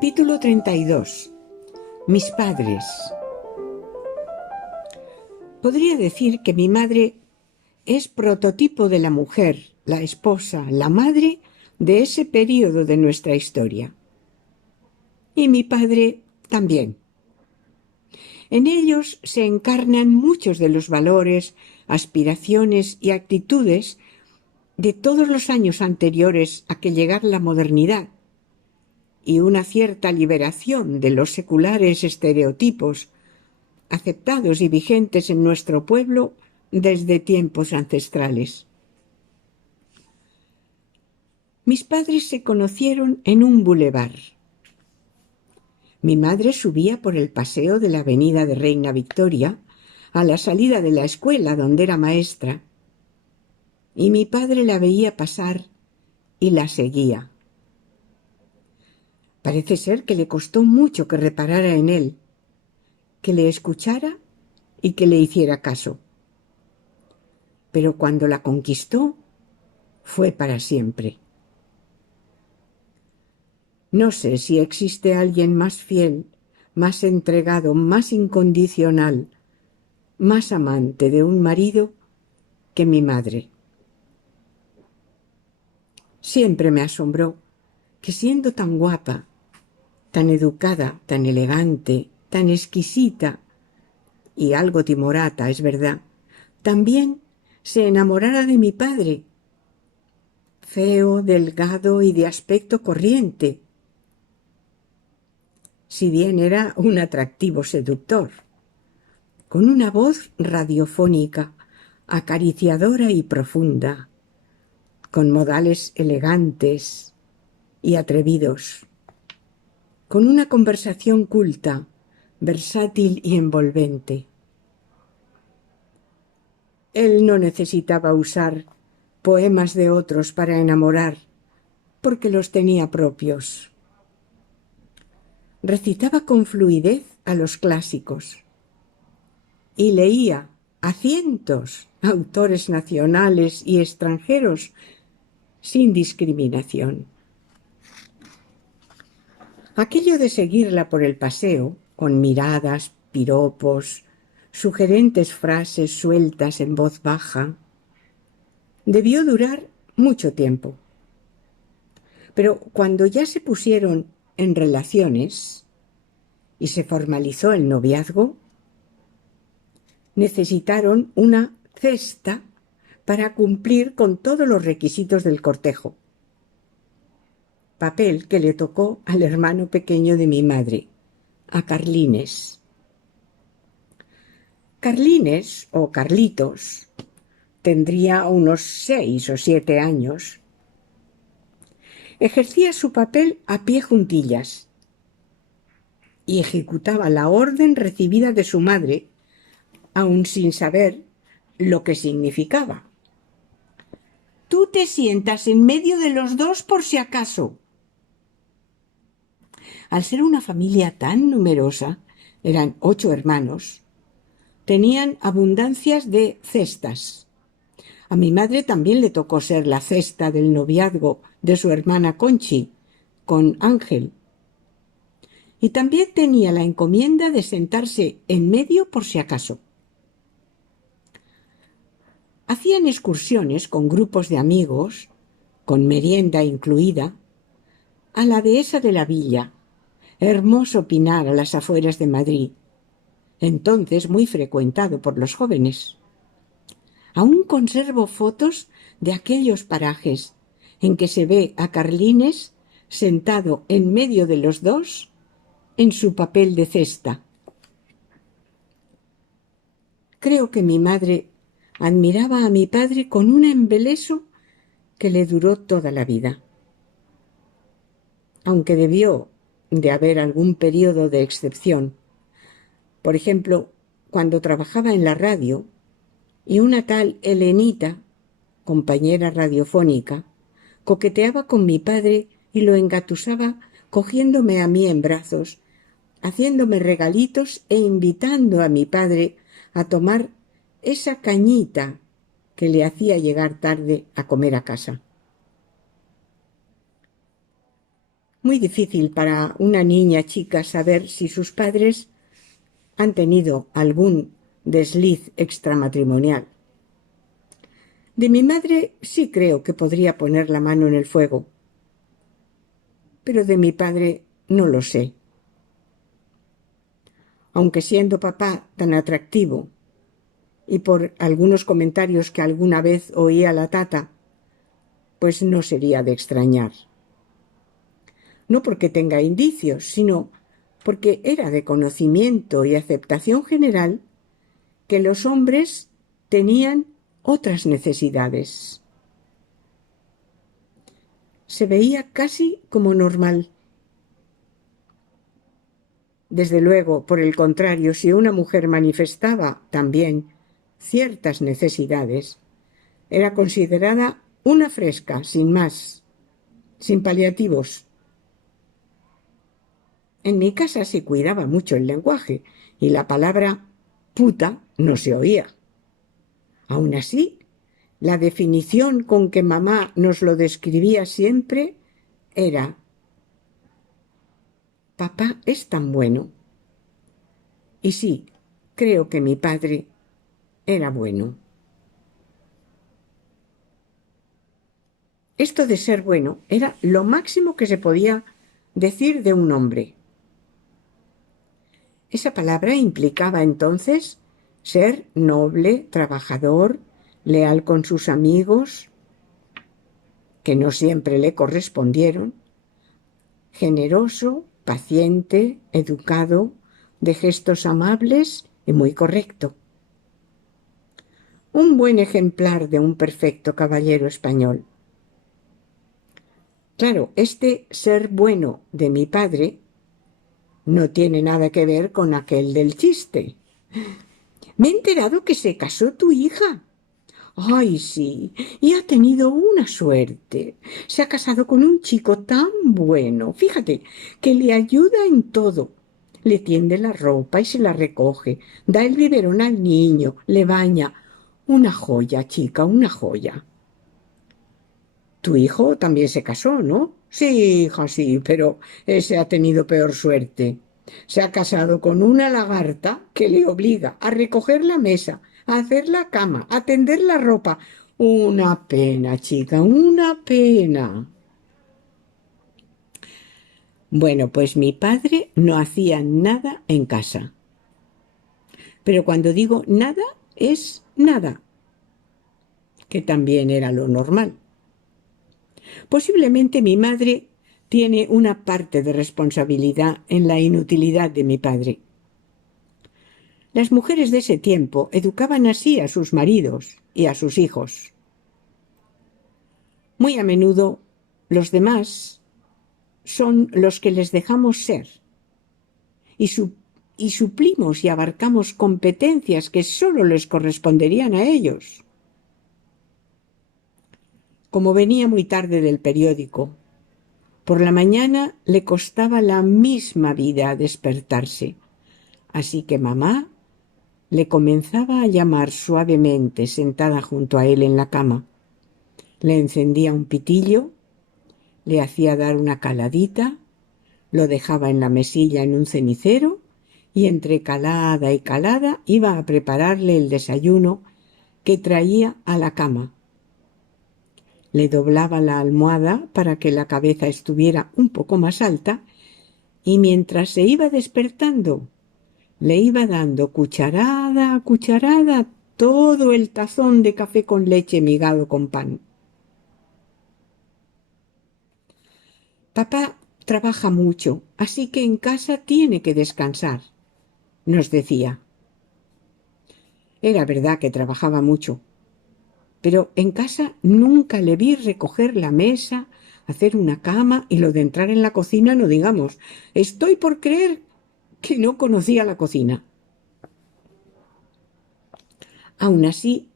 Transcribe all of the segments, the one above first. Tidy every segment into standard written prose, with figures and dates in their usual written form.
Capítulo 32. Mis padres. Podría decir que mi madre es prototipo de la mujer, la esposa, la madre de ese período de nuestra historia. Y mi padre también. En ellos se encarnan muchos de los valores, aspiraciones y actitudes de todos los años anteriores a que llegara la modernidad, y una cierta liberación de los seculares estereotipos aceptados y vigentes en nuestro pueblo desde tiempos ancestrales. Mis padres se conocieron en un bulevar. Mi madre subía por el paseo de la avenida de Reina Victoria a la salida de la escuela donde era maestra, y mi padre la veía pasar y la seguía. Parece ser que le costó mucho que reparara en él, que le escuchara y que le hiciera caso. Pero cuando la conquistó, fue para siempre. No sé si existe alguien más fiel, más entregado, más incondicional, más amante de un marido que mi madre. Siempre me asombró que, siendo tan guapa, tan educada, tan elegante, tan exquisita y algo timorata, es verdad, también se enamorara de mi padre, feo, delgado y de aspecto corriente, si bien era un atractivo seductor, con una voz radiofónica, acariciadora y profunda, con modales elegantes y atrevidos, con una conversación culta, versátil y envolvente. Él no necesitaba usar poemas de otros para enamorar, porque los tenía propios. Recitaba con fluidez a los clásicos y leía a cientos autores nacionales y extranjeros sin discriminación. Aquello de seguirla por el paseo, con miradas, piropos, sugerentes frases sueltas en voz baja, debió durar mucho tiempo. Pero cuando ya se pusieron en relaciones y se formalizó el noviazgo, necesitaron una cesta para cumplir con todos los requisitos del cortejo, papel que le tocó al hermano pequeño de mi madre, a Carlines. Carlines, o Carlitos, tendría unos 6 o 7 años. Ejercía su papel a pie juntillas y ejecutaba la orden recibida de su madre, aun sin saber lo que significaba. Tú te sientas en medio de los dos por si acaso. Al ser una familia tan numerosa, eran 8 hermanos, tenían abundancias de cestas. A mi madre también le tocó ser la cesta del noviazgo de su hermana Conchi, con Ángel. Y también tenía la encomienda de sentarse en medio por si acaso. Hacían excursiones con grupos de amigos, con merienda incluida, a la dehesa de la Villa, hermoso pinar a las afueras de Madrid, entonces muy frecuentado por los jóvenes. Aún conservo fotos de aquellos parajes en que se ve a Carlines sentado en medio de los dos en su papel de cesta. Creo que mi madre admiraba a mi padre con un embeleso que le duró toda la vida. Aunque debió de haber algún periodo de excepción. Por ejemplo, cuando trabajaba en la radio y una tal Helenita, compañera radiofónica, coqueteaba con mi padre y lo engatusaba cogiéndome a mí en brazos, haciéndome regalitos e invitando a mi padre a tomar esa cañita que le hacía llegar tarde a comer a casa. muy difícil para una niña chica saber si sus padres han tenido algún desliz extramatrimonial. De mi madre sí creo que podría poner la mano en el fuego, pero de mi padre no lo sé. Aunque siendo papá tan atractivo, y por algunos comentarios que alguna vez oí a la tata, pues no sería de extrañar. No porque tenga indicios, sino porque era de conocimiento y aceptación general que los hombres tenían otras necesidades. Se veía casi como normal. Desde luego, por el contrario, si una mujer manifestaba también ciertas necesidades, era considerada una fresca, sin más, sin paliativos. En mi casa se cuidaba mucho el lenguaje y la palabra puta no se oía. Aun así, la definición con que mamá nos lo describía siempre era: papá es tan bueno. Y sí, creo que mi padre era bueno. Esto de ser bueno era lo máximo que se podía decir de un hombre. Esa palabra implicaba entonces ser noble, trabajador, leal con sus amigos, que no siempre le correspondieron, generoso, paciente, educado, de gestos amables y muy correcto. Un buen ejemplar de un perfecto caballero español. Claro, este ser bueno de mi padre no tiene nada que ver con aquel del chiste. Me he enterado que se casó tu hija. Ay, sí, y ha tenido una suerte. Se ha casado con un chico tan bueno. Fíjate, que le ayuda en todo. Le tiende la ropa y se la recoge. Da el biberón al niño, le baña. Una joya, chica, una joya. Tu hijo también se casó, ¿no? Sí, hija, sí, pero ese ha tenido peor suerte. Se ha casado con una lagarta que le obliga a recoger la mesa, a hacer la cama, a tender la ropa. Una pena, chica, una pena. Bueno, pues mi padre no hacía nada en casa. Pero cuando digo nada, es nada, que también era lo normal. Posiblemente mi madre tiene una parte de responsabilidad en la inutilidad de mi padre. Las mujeres de ese tiempo educaban así a sus maridos y a sus hijos. Muy a menudo los demás son los que les dejamos ser y suplimos y abarcamos competencias que sólo les corresponderían a ellos. Como venía muy tarde del periódico, por la mañana le costaba la misma vida despertarse, así que mamá le comenzaba a llamar suavemente sentada junto a él en la cama. Le encendía un pitillo, le hacía dar una caladita, lo dejaba en la mesilla en un cenicero y entre calada y calada iba a prepararle el desayuno que traía a la cama. Le doblaba la almohada para que la cabeza estuviera un poco más alta y mientras se iba despertando le iba dando cucharada a cucharada todo el tazón de café con leche migado con pan. Papá trabaja mucho, así que en casa tiene que descansar, nos decía. Era verdad que trabajaba mucho, pero en casa nunca le vi recoger la mesa, hacer una cama y lo de entrar en la cocina no digamos. Estoy por creer que no conocía la cocina. Aún así,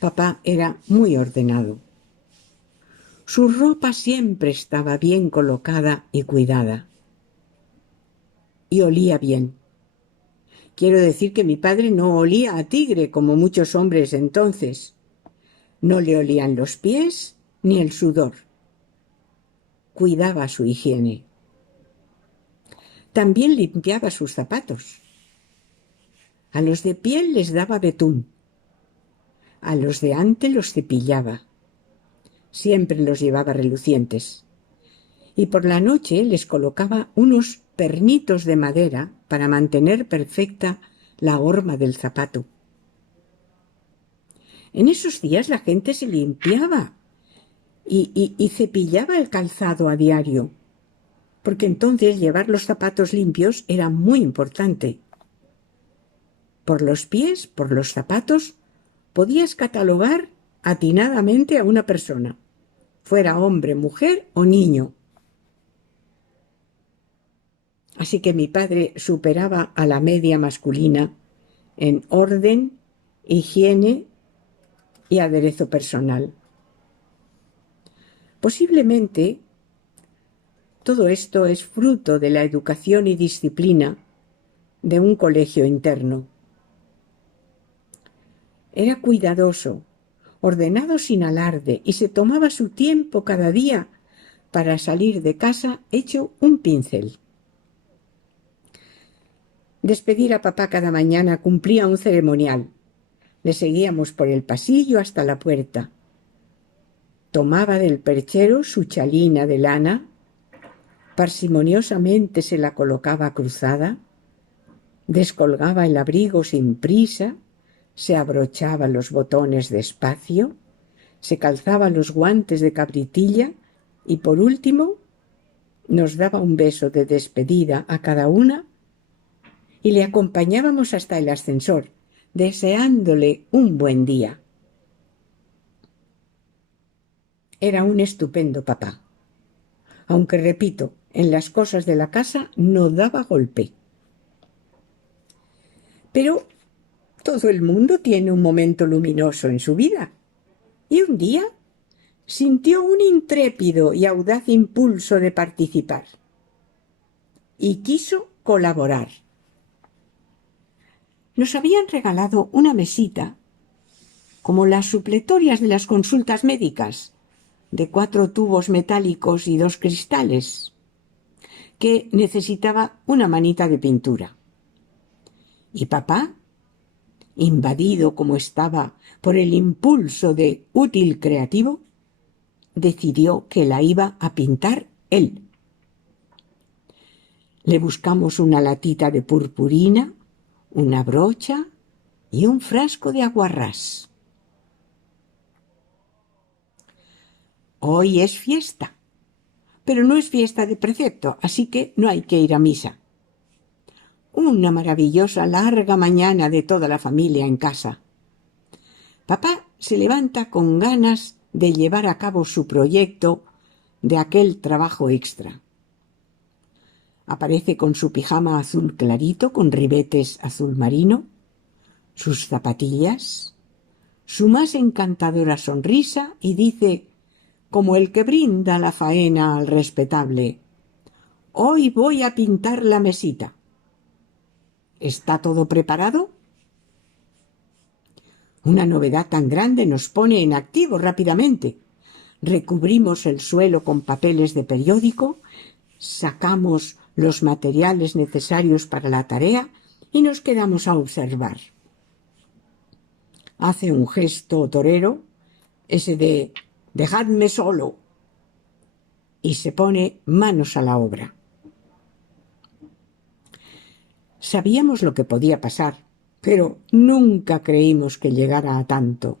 papá era muy ordenado. Su ropa siempre estaba bien colocada y cuidada. Y olía bien. Quiero decir que mi padre no olía a tigre como muchos hombres entonces. No le olían los pies ni el sudor. cuidaba su higiene. También limpiaba sus zapatos. A los de piel les daba betún. A los de ante los cepillaba. Siempre los llevaba relucientes. Y por la noche les colocaba unos pernitos de madera para mantener perfecta la horma del zapato. En esos días la gente se limpiaba y cepillaba el calzado a diario, porque entonces llevar los zapatos limpios era muy importante. Por los pies, por los zapatos, podías catalogar atinadamente a una persona, fuera hombre, mujer o niño. Así que mi padre superaba a la media masculina en orden, higiene y aderezo personal. Posiblemente todo esto es fruto de la educación y disciplina de un colegio interno. Era cuidadoso, ordenado sin alarde, y se tomaba su tiempo cada día para salir de casa hecho un pincel. Despedir a papá cada mañana cumplía un ceremonial. Le seguíamos por el pasillo hasta la puerta. Tomaba del perchero su chalina de lana, parsimoniosamente se la colocaba cruzada, descolgaba el abrigo sin prisa, se abrochaba los botones despacio, se calzaba los guantes de cabritilla y, por último, nos daba un beso de despedida a cada una y le acompañábamos hasta el ascensor, deseándole un buen día. Era un estupendo papá, aunque, repito, en las cosas de la casa no daba golpe. Pero todo el mundo tiene un momento luminoso en su vida, y un día sintió un intrépido y audaz impulso de participar, y quiso colaborar. Nos habían regalado una mesita, como las supletorias de las consultas médicas, de 4 tubos metálicos y 2 cristales, que necesitaba una manita de pintura. Y papá, invadido como estaba por el impulso de útil creativo, decidió que la iba a pintar él. Le buscamos una latita de purpurina, una brocha y un frasco de aguarrás. Hoy es fiesta, pero no es fiesta de precepto, así que no hay que ir a misa. Una maravillosa larga mañana de toda la familia en casa. Papá se levanta con ganas de llevar a cabo su proyecto de aquel trabajo extra. Aparece con su pijama azul clarito con ribetes azul marino, sus zapatillas, su más encantadora sonrisa y dice, como el que brinda la faena al respetable: «Hoy voy a pintar la mesita». ¿Está todo preparado? Una novedad tan grande nos pone en activo rápidamente. Recubrimos el suelo con papeles de periódico, sacamos los materiales necesarios para la tarea y nos quedamos a observar. Hace un gesto torero, ese de «dejadme solo», y se pone manos a la obra. Sabíamos lo que podía pasar, pero nunca creímos que llegara a tanto.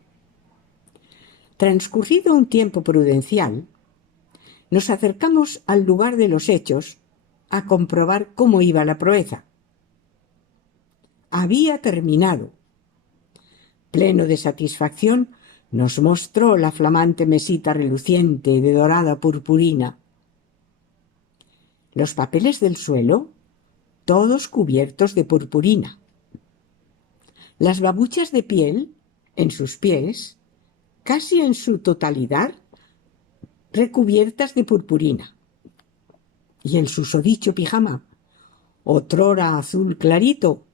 Transcurrido un tiempo prudencial, nos acercamos al lugar de los hechos a comprobar cómo iba la proeza. Había terminado. Pleno de satisfacción, nos mostró la flamante mesita reluciente de dorada purpurina. Los papeles del suelo, todos cubiertos de purpurina. Las babuchas de piel, en sus pies, casi en su totalidad, recubiertas de purpurina. Y el susodicho pijama, otrora azul clarito,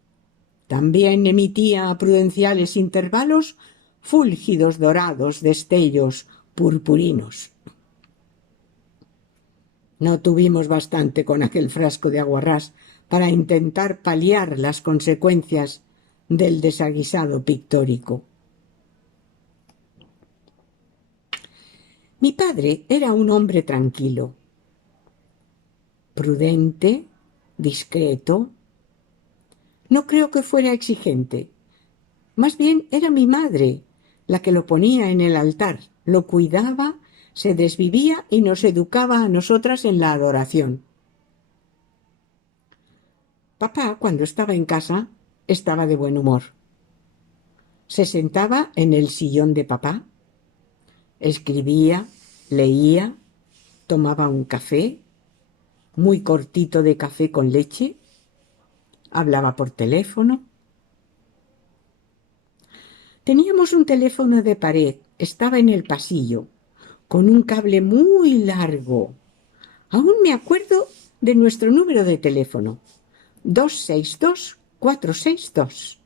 también emitía a prudenciales intervalos fúlgidos dorados destellos purpurinos. No tuvimos bastante con aquel frasco de aguarrás para intentar paliar las consecuencias del desaguisado pictórico. Mi padre era un hombre tranquilo, prudente, discreto. No creo que fuera exigente. Más bien era mi madre la que lo ponía en el altar, lo cuidaba, se desvivía y nos educaba a nosotras en la adoración. Papá, cuando estaba en casa, estaba de buen humor. Se sentaba en el sillón de papá, escribía, leía, tomaba un café, muy cortito de café con leche, hablaba por teléfono. Teníamos un teléfono de pared, estaba en el pasillo, con un cable muy largo. Aún me acuerdo de nuestro número de teléfono, 262-462.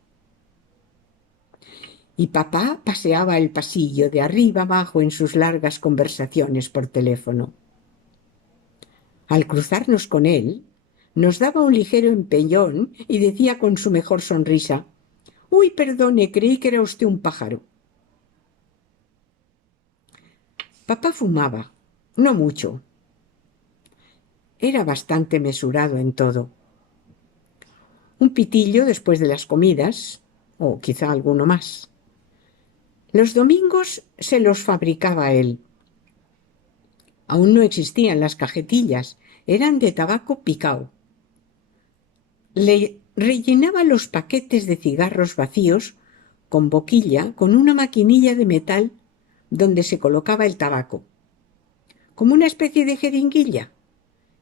Y papá paseaba el pasillo de arriba abajo en sus largas conversaciones por teléfono. Al cruzarnos con él, nos daba un ligero empellón y decía con su mejor sonrisa: «Uy, perdone, creí que era usted un pájaro». Papá fumaba, no mucho. Era bastante mesurado en todo. Un pitillo después de las comidas, o quizá alguno más. Los domingos se los fabricaba él. Aún no existían las cajetillas, eran de tabaco picao. Le rellenaba los paquetes de cigarros vacíos con boquilla con una maquinilla de metal donde se colocaba el tabaco, como una especie de jeringuilla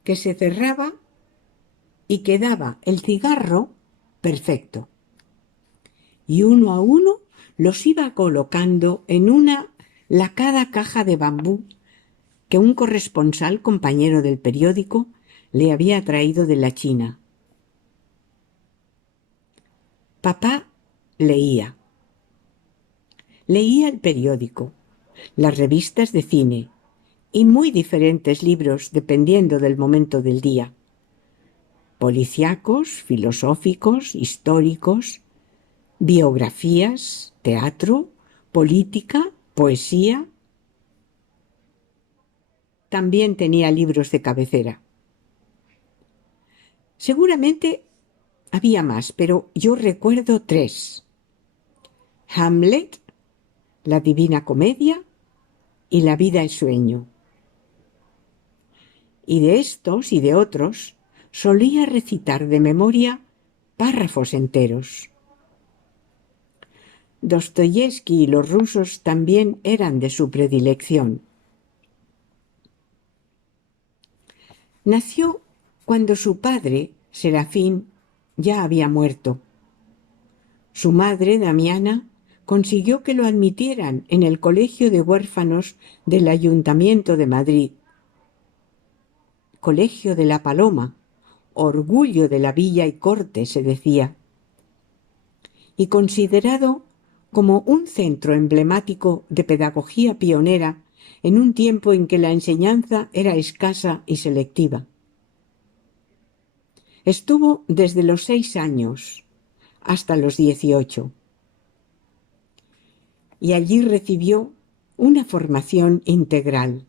que se cerraba y quedaba el cigarro perfecto. Y uno a uno los iba colocando en una lacada caja de bambú que un corresponsal compañero del periódico le había traído de la China. Papá leía. Leía el periódico, las revistas de cine y muy diferentes libros dependiendo del momento del día. Policíacos, filosóficos, históricos, biografías, teatro, política, poesía. También tenía libros de cabecera. Seguramente había más, pero yo recuerdo 3. Hamlet, La Divina Comedia y La vida es sueño. Y de estos y de otros solía recitar de memoria párrafos enteros. Dostoyevski y los rusos también eran de su predilección. Nació cuando su padre, Serafín, ya había muerto. Su madre, Damiana, consiguió que lo admitieran en el colegio de huérfanos del Ayuntamiento de Madrid. Colegio de la Paloma, orgullo de la villa y corte, se decía, y considerado como un centro emblemático de pedagogía pionera en un tiempo en que la enseñanza era escasa y selectiva. Estuvo desde los 6 años hasta los 18 y allí recibió una formación integral.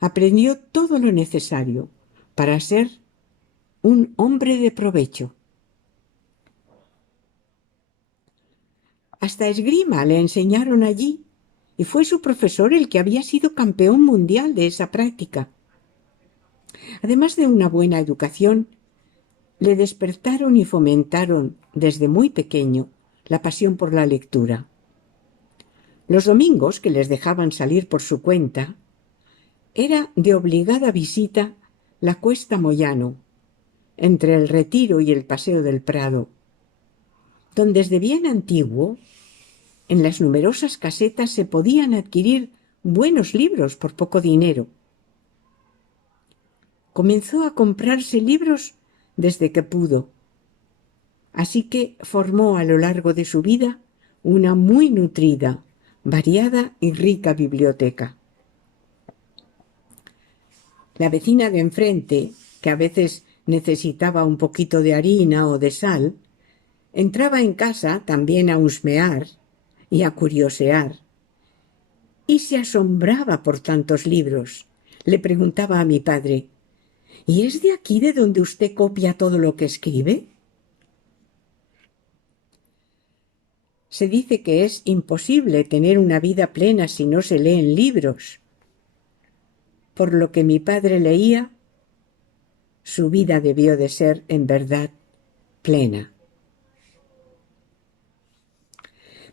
Aprendió todo lo necesario para ser un hombre de provecho. Hasta esgrima le enseñaron allí y fue su profesor el que había sido campeón mundial de esa práctica. Además de una buena educación, le despertaron y fomentaron desde muy pequeño la pasión por la lectura. Los domingos, que les dejaban salir por su cuenta, era de obligada visita la Cuesta Moyano, entre el Retiro y el Paseo del Prado, donde desde bien antiguo, en las numerosas casetas se podían adquirir buenos libros por poco dinero. Comenzó a comprarse libros desde que pudo, así que formó a lo largo de su vida una muy nutrida, variada y rica biblioteca. La vecina de enfrente, que a veces necesitaba un poquito de harina o de sal, entraba en casa también a husmear y a curiosear, y se asombraba por tantos libros. Le preguntaba a mi padre: ¿y es de aquí de donde usted copia todo lo que escribe? Se dice que es imposible tener una vida plena si no se leen libros. Por lo que mi padre leía, su vida debió de ser, en verdad, plena.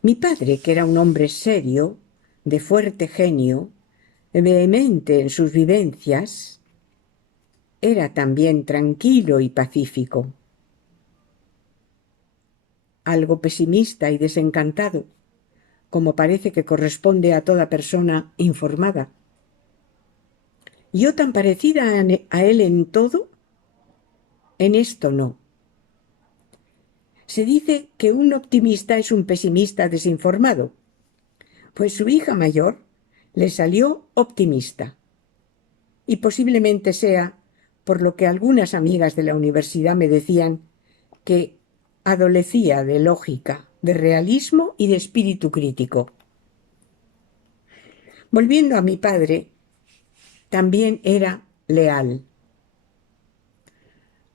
Mi padre, que era un hombre serio, de fuerte genio, vehemente en sus vivencias, era también tranquilo y pacífico, algo pesimista y desencantado, como parece que corresponde a toda persona informada. Yo tan parecida a él en todo, en esto no. Se dice que un optimista es un pesimista desinformado, pues su hija mayor le salió optimista, y posiblemente sea por lo que algunas amigas de la universidad me decían que adolecía de lógica, de realismo y de espíritu crítico. Volviendo a mi padre, también era leal.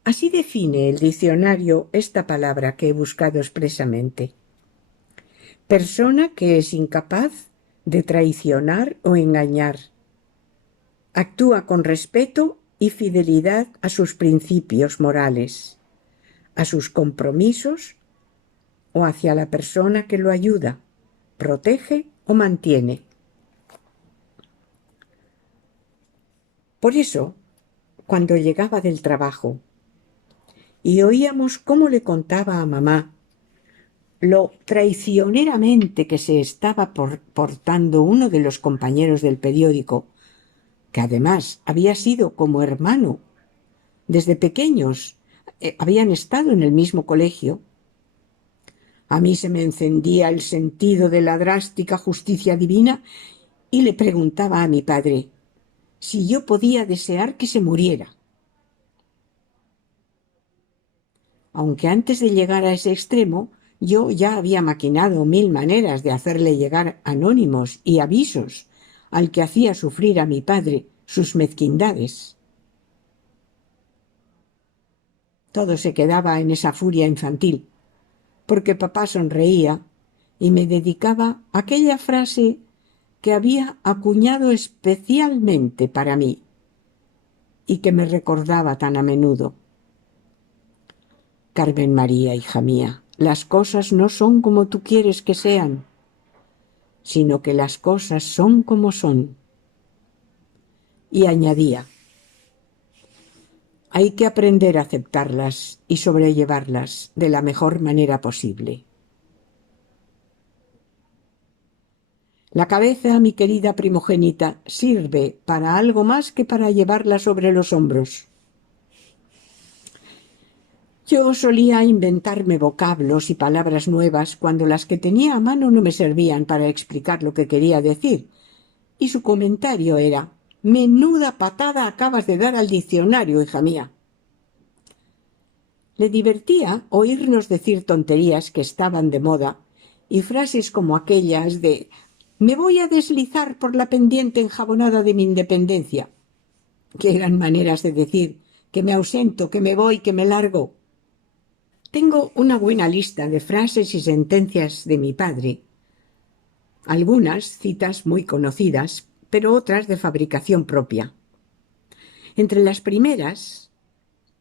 Así define el diccionario esta palabra que he buscado expresamente: persona que es incapaz de traicionar o engañar. Actúa con respeto y fidelidad a sus principios morales, a sus compromisos o hacia la persona que lo ayuda, protege o mantiene. Por eso, cuando llegaba del trabajo y oíamos cómo le contaba a mamá lo traicioneramente que se estaba portando uno de los compañeros del periódico, que además había sido como hermano, desde pequeños habían estado en el mismo colegio, a mí se me encendía el sentido de la drástica justicia divina y le preguntaba a mi padre si yo podía desear que se muriera. Aunque antes de llegar a ese extremo, yo ya había maquinado 1000 maneras de hacerle llegar anónimos y avisos al que hacía sufrir a mi padre sus mezquindades. Todo se quedaba en esa furia infantil, porque papá sonreía y me dedicaba aquella frase que había acuñado especialmente para mí y que me recordaba tan a menudo: Carmen María, hija mía, las cosas no son como tú quieres que sean, sino que las cosas son como son. Y añadía: hay que aprender a aceptarlas y sobrellevarlas de la mejor manera posible. La cabeza, mi querida primogénita, sirve para algo más que para llevarla sobre los hombros. Yo solía inventarme vocablos y palabras nuevas cuando las que tenía a mano no me servían para explicar lo que quería decir, y su comentario era: menuda patada acabas de dar al diccionario, hija mía. Le divertía oírnos decir tonterías que estaban de moda y frases como aquellas de «me voy a deslizar por la pendiente enjabonada de mi independencia», que eran maneras de decir que me ausento, que me voy, que me largo. Tengo una buena lista de frases y sentencias de mi padre, algunas citas muy conocidas, pero otras de fabricación propia. Entre las primeras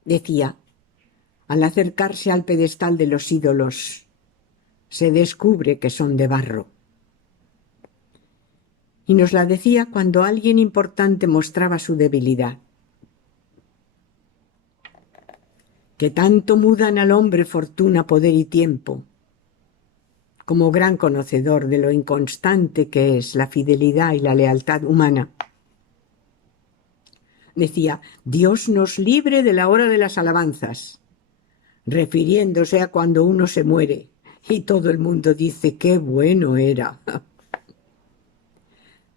decía: al acercarse al pedestal de los ídolos, se descubre que son de barro. Y nos la decía cuando alguien importante mostraba su debilidad. Que tanto mudan al hombre fortuna, poder y tiempo, como gran conocedor de lo inconstante que es la fidelidad y la lealtad humana. Decía: Dios nos libre de la hora de las alabanzas, refiriéndose a cuando uno se muere y todo el mundo dice qué bueno era.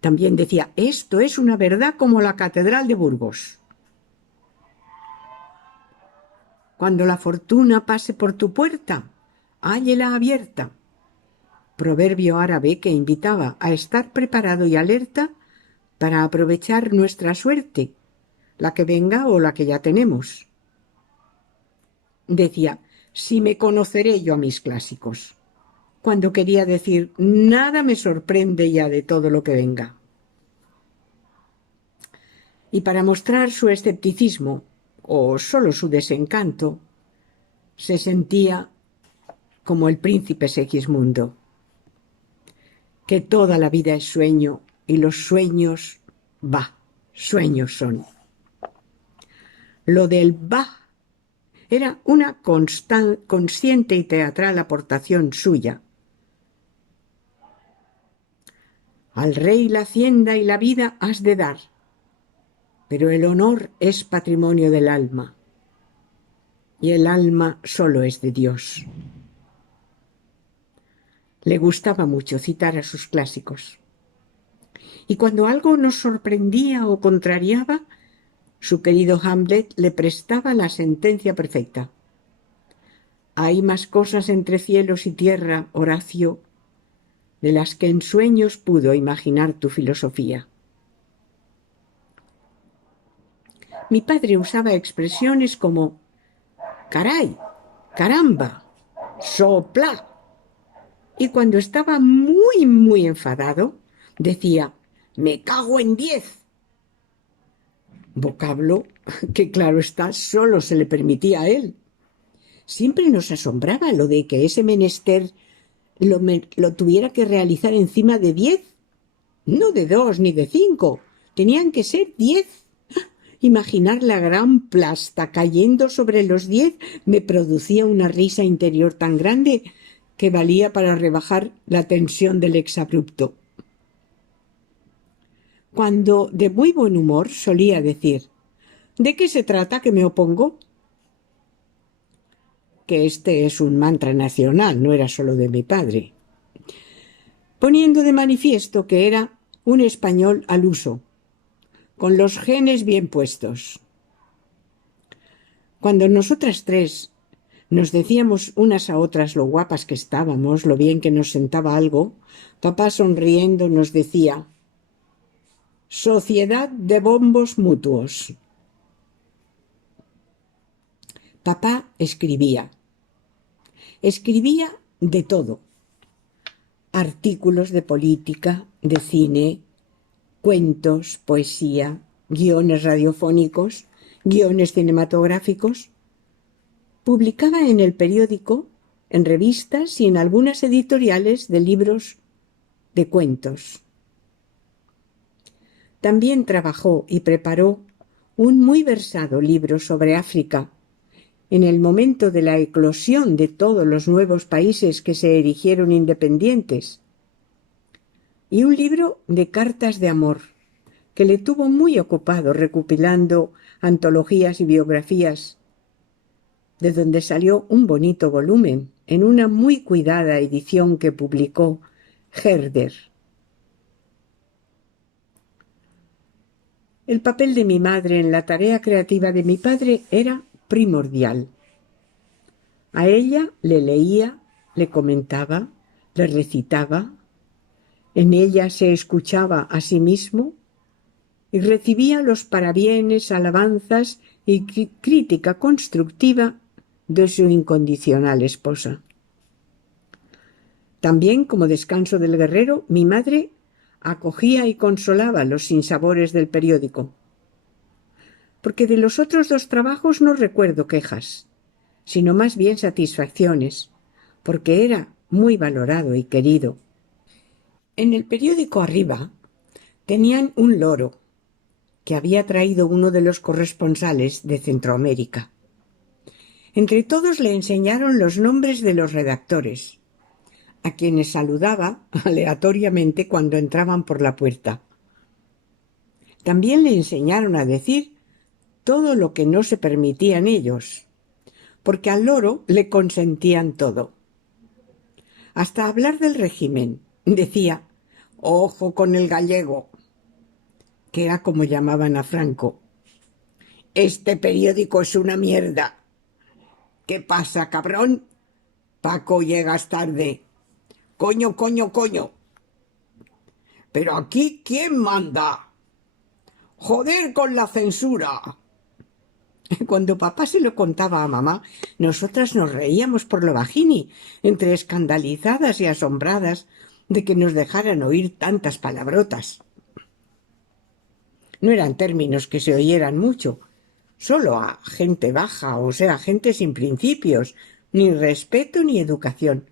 También decía: esto es una verdad como la catedral de Burgos. Cuando la fortuna pase por tu puerta, hállela abierta. Proverbio árabe que invitaba a estar preparado y alerta para aprovechar nuestra suerte, la que venga o la que ya tenemos. Decía, si me conoceré yo a mis clásicos, cuando quería decir, nada me sorprende ya de todo lo que venga. Y para mostrar su escepticismo, o solo su desencanto, se sentía como el príncipe Segismundo, que toda la vida es sueño y los sueños, sueños son. Lo del era una consciente y teatral aportación suya. Al rey la hacienda y la vida has de dar, pero el honor es patrimonio del alma, y el alma solo es de Dios. Le gustaba mucho citar a sus clásicos. Y cuando algo nos sorprendía o contrariaba, su querido Hamlet le prestaba la sentencia perfecta. Hay más cosas entre cielos y tierra, Horacio, de las que en sueños pudo imaginar tu filosofía. Mi padre usaba expresiones como caray, caramba, sopla. Y cuando estaba muy, muy enfadado, decía, me cago en 10. Vocablo que, claro está, solo se le permitía a él. Siempre nos asombraba lo de que ese menester lo tuviera que realizar encima de 10. No de 2 ni de 5, tenían que ser 10. Imaginar la gran plasta cayendo sobre los 10 me producía una risa interior tan grande que valía para rebajar la tensión del exabrupto. Cuando de muy buen humor solía decir, ¿de qué se trata que me opongo? Que este es un mantra nacional, no era solo de mi padre. Poniendo de manifiesto que era un español al uso, con los genes bien puestos. Cuando nosotras tres nos decíamos unas a otras lo guapas que estábamos, lo bien que nos sentaba algo, papá sonriendo nos decía, sociedad de bombos mutuos. Papá escribía de todo, artículos de política, de cine, cuentos, poesía, guiones radiofónicos, guiones cinematográficos. Publicaba en el periódico, en revistas y en algunas editoriales de libros de cuentos. También trabajó y preparó un muy versado libro sobre África, en el momento de la eclosión de todos los nuevos países que se erigieron independientes, y un libro de cartas de amor, que le tuvo muy ocupado recopilando antologías y biografías, de donde salió un bonito volumen en una muy cuidada edición que publicó Herder. El papel de mi madre en la tarea creativa de mi padre era primordial. A ella le leía, le comentaba, le recitaba, en ella se escuchaba a sí mismo y recibía los parabienes, alabanzas y crítica constructiva de su incondicional esposa. También, como descanso del guerrero, mi madre acogía y consolaba los sinsabores del periódico. Porque de los otros dos trabajos no recuerdo quejas, sino más bien satisfacciones, porque era muy valorado y querido. En el periódico arriba tenían un loro que había traído uno de los corresponsales de Centroamérica. Entre todos le enseñaron los nombres de los redactores, a quienes saludaba aleatoriamente cuando entraban por la puerta. También le enseñaron a decir todo lo que no se permitían ellos, porque al loro le consentían todo. Hasta hablar del régimen. Decía, ojo con el gallego, que era como llamaban a Franco. Este periódico es una mierda. ¿Qué pasa, cabrón? Paco, llegas tarde. Coño, coño, coño. Pero aquí, ¿quién manda? Joder con la censura. Cuando papá se lo contaba a mamá, nosotras nos reíamos por lo bajini, entre escandalizadas y asombradas de que nos dejaran oír tantas palabrotas. No eran términos que se oyeran mucho, solo a gente baja, o sea, gente sin principios, ni respeto ni educación,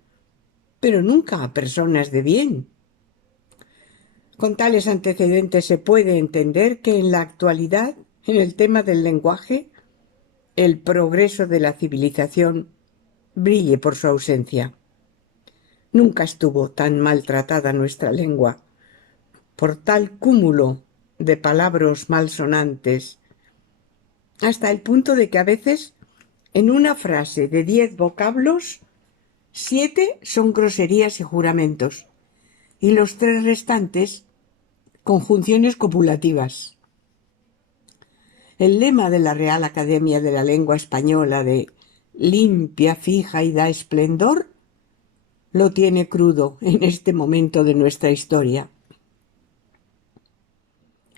pero nunca a personas de bien. Con tales antecedentes se puede entender que en la actualidad, en el tema del lenguaje, el progreso de la civilización brille por su ausencia. Nunca estuvo tan maltratada nuestra lengua por tal cúmulo de palabras malsonantes, hasta el punto de que a veces en una frase de 10 vocablos, 7 son groserías y juramentos, y los 3 restantes conjunciones copulativas. El lema de la Real Academia de la Lengua Española de limpia, fija y da esplendor lo tiene crudo en este momento de nuestra historia.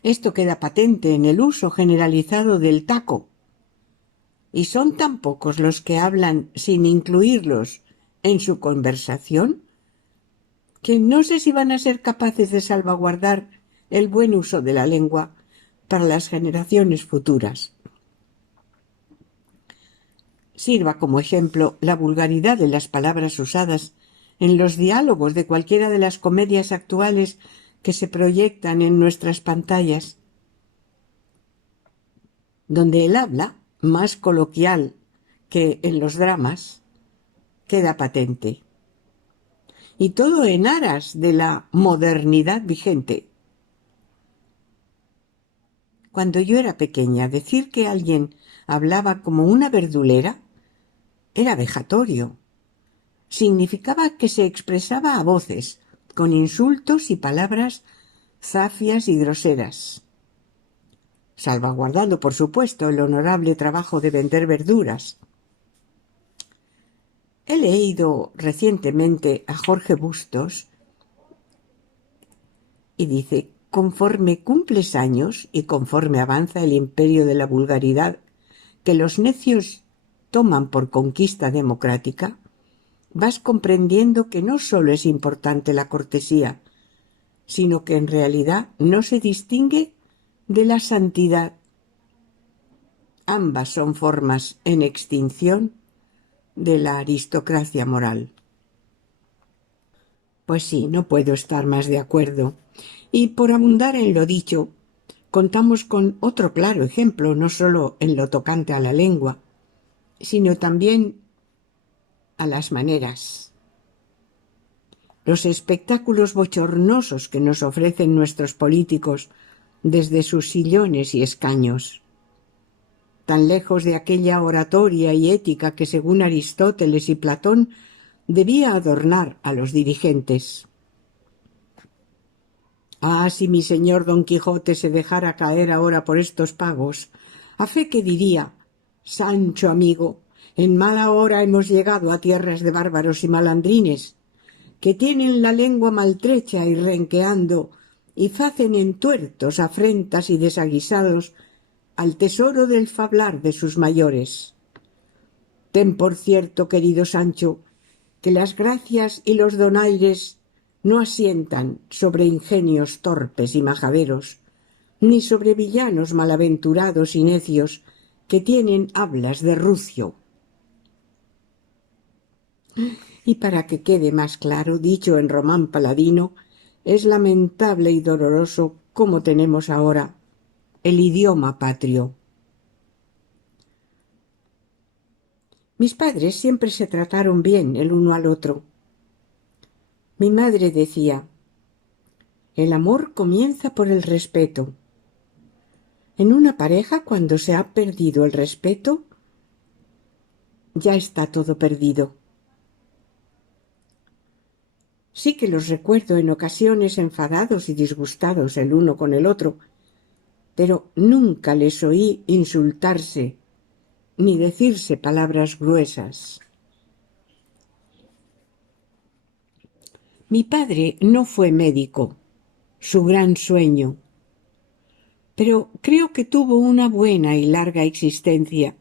Esto queda patente en el uso generalizado del taco, y son tan pocos los que hablan sin incluirlos en su conversación que no sé si van a ser capaces de salvaguardar el buen uso de la lengua para las generaciones futuras. Sirva como ejemplo la vulgaridad de las palabras usadas en los diálogos de cualquiera de las comedias actuales que se proyectan en nuestras pantallas, donde el habla, más coloquial que en los dramas, queda patente. Y todo en aras de la modernidad vigente. Cuando yo era pequeña, decir que alguien hablaba como una verdulera era vejatorio. Significaba que se expresaba a voces, con insultos y palabras zafias y groseras, salvaguardando, por supuesto, el honorable trabajo de vender verduras. He leído recientemente a Jorge Bustos y dice: conforme cumples años y conforme avanza el imperio de la vulgaridad que los necios toman por conquista democrática, vas comprendiendo que no solo es importante la cortesía, sino que en realidad no se distingue de la santidad. Ambas son formas en extinción de la aristocracia moral. Pues sí, no puedo estar más de acuerdo. Y por abundar en lo dicho, contamos con otro claro ejemplo, no solo en lo tocante a la lengua, sino también a las maneras. Los espectáculos bochornosos que nos ofrecen nuestros políticos desde sus sillones y escaños, tan lejos de aquella oratoria y ética que, según Aristóteles y Platón, debía adornar a los dirigentes. Ah, si mi señor Don Quijote se dejara caer ahora por estos pagos, a fe que diría: Sancho amigo, en mala hora hemos llegado a tierras de bárbaros y malandrines, que tienen la lengua maltrecha y renqueando, y facen entuertos, afrentas y desaguisados al tesoro del fablar de sus mayores. Ten por cierto, querido Sancho, que las gracias y los donaires no asientan sobre ingenios torpes y majaderos, ni sobre villanos malaventurados y necios que tienen hablas de rucio. Y para que quede más claro, dicho en román paladino, es lamentable y doloroso como tenemos ahora el idioma patrio. Mis padres siempre se trataron bien el uno al otro. Mi madre decía: el amor comienza por el respeto. En una pareja, cuando se ha perdido el respeto, ya está todo perdido. Sí que los recuerdo en ocasiones enfadados y disgustados el uno con el otro, pero nunca les oí insultarse, ni decirse palabras gruesas. Mi padre no fue médico, su gran sueño, pero creo que tuvo una buena y larga existencia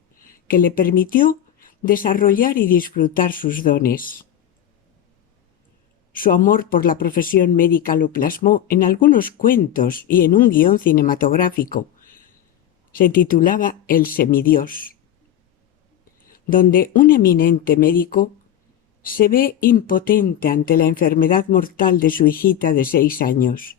que le permitió desarrollar y disfrutar sus dones. Su amor por la profesión médica lo plasmó en algunos cuentos y en un guión cinematográfico. Se titulaba El semidios, donde un eminente médico se ve impotente ante la enfermedad mortal de su hijita de 6 años.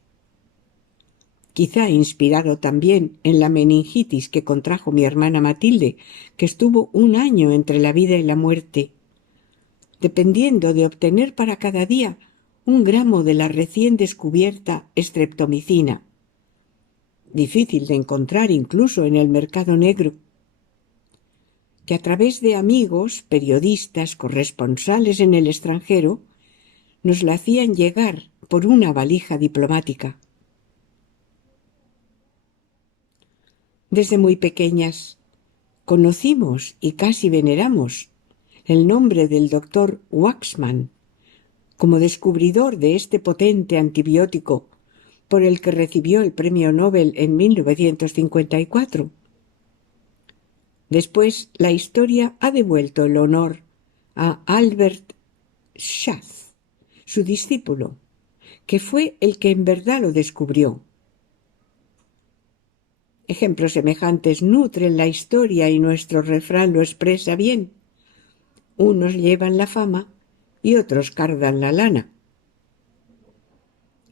Quizá inspirado también en la meningitis que contrajo mi hermana Matilde, que estuvo 1 año entre la vida y la muerte, dependiendo de obtener para cada día 1 gramo de la recién descubierta streptomicina, difícil de encontrar incluso en el mercado negro, que a través de amigos, periodistas, corresponsales en el extranjero, nos la hacían llegar por una valija diplomática. Desde muy pequeñas conocimos y casi veneramos el nombre del doctor Waxman como descubridor de este potente antibiótico por el que recibió el premio Nobel en 1954. Después, la historia ha devuelto el honor a Albert Schaff, su discípulo, que fue el que en verdad lo descubrió. Ejemplos semejantes nutren la historia y nuestro refrán lo expresa bien. Unos llevan la fama y otros cardan la lana.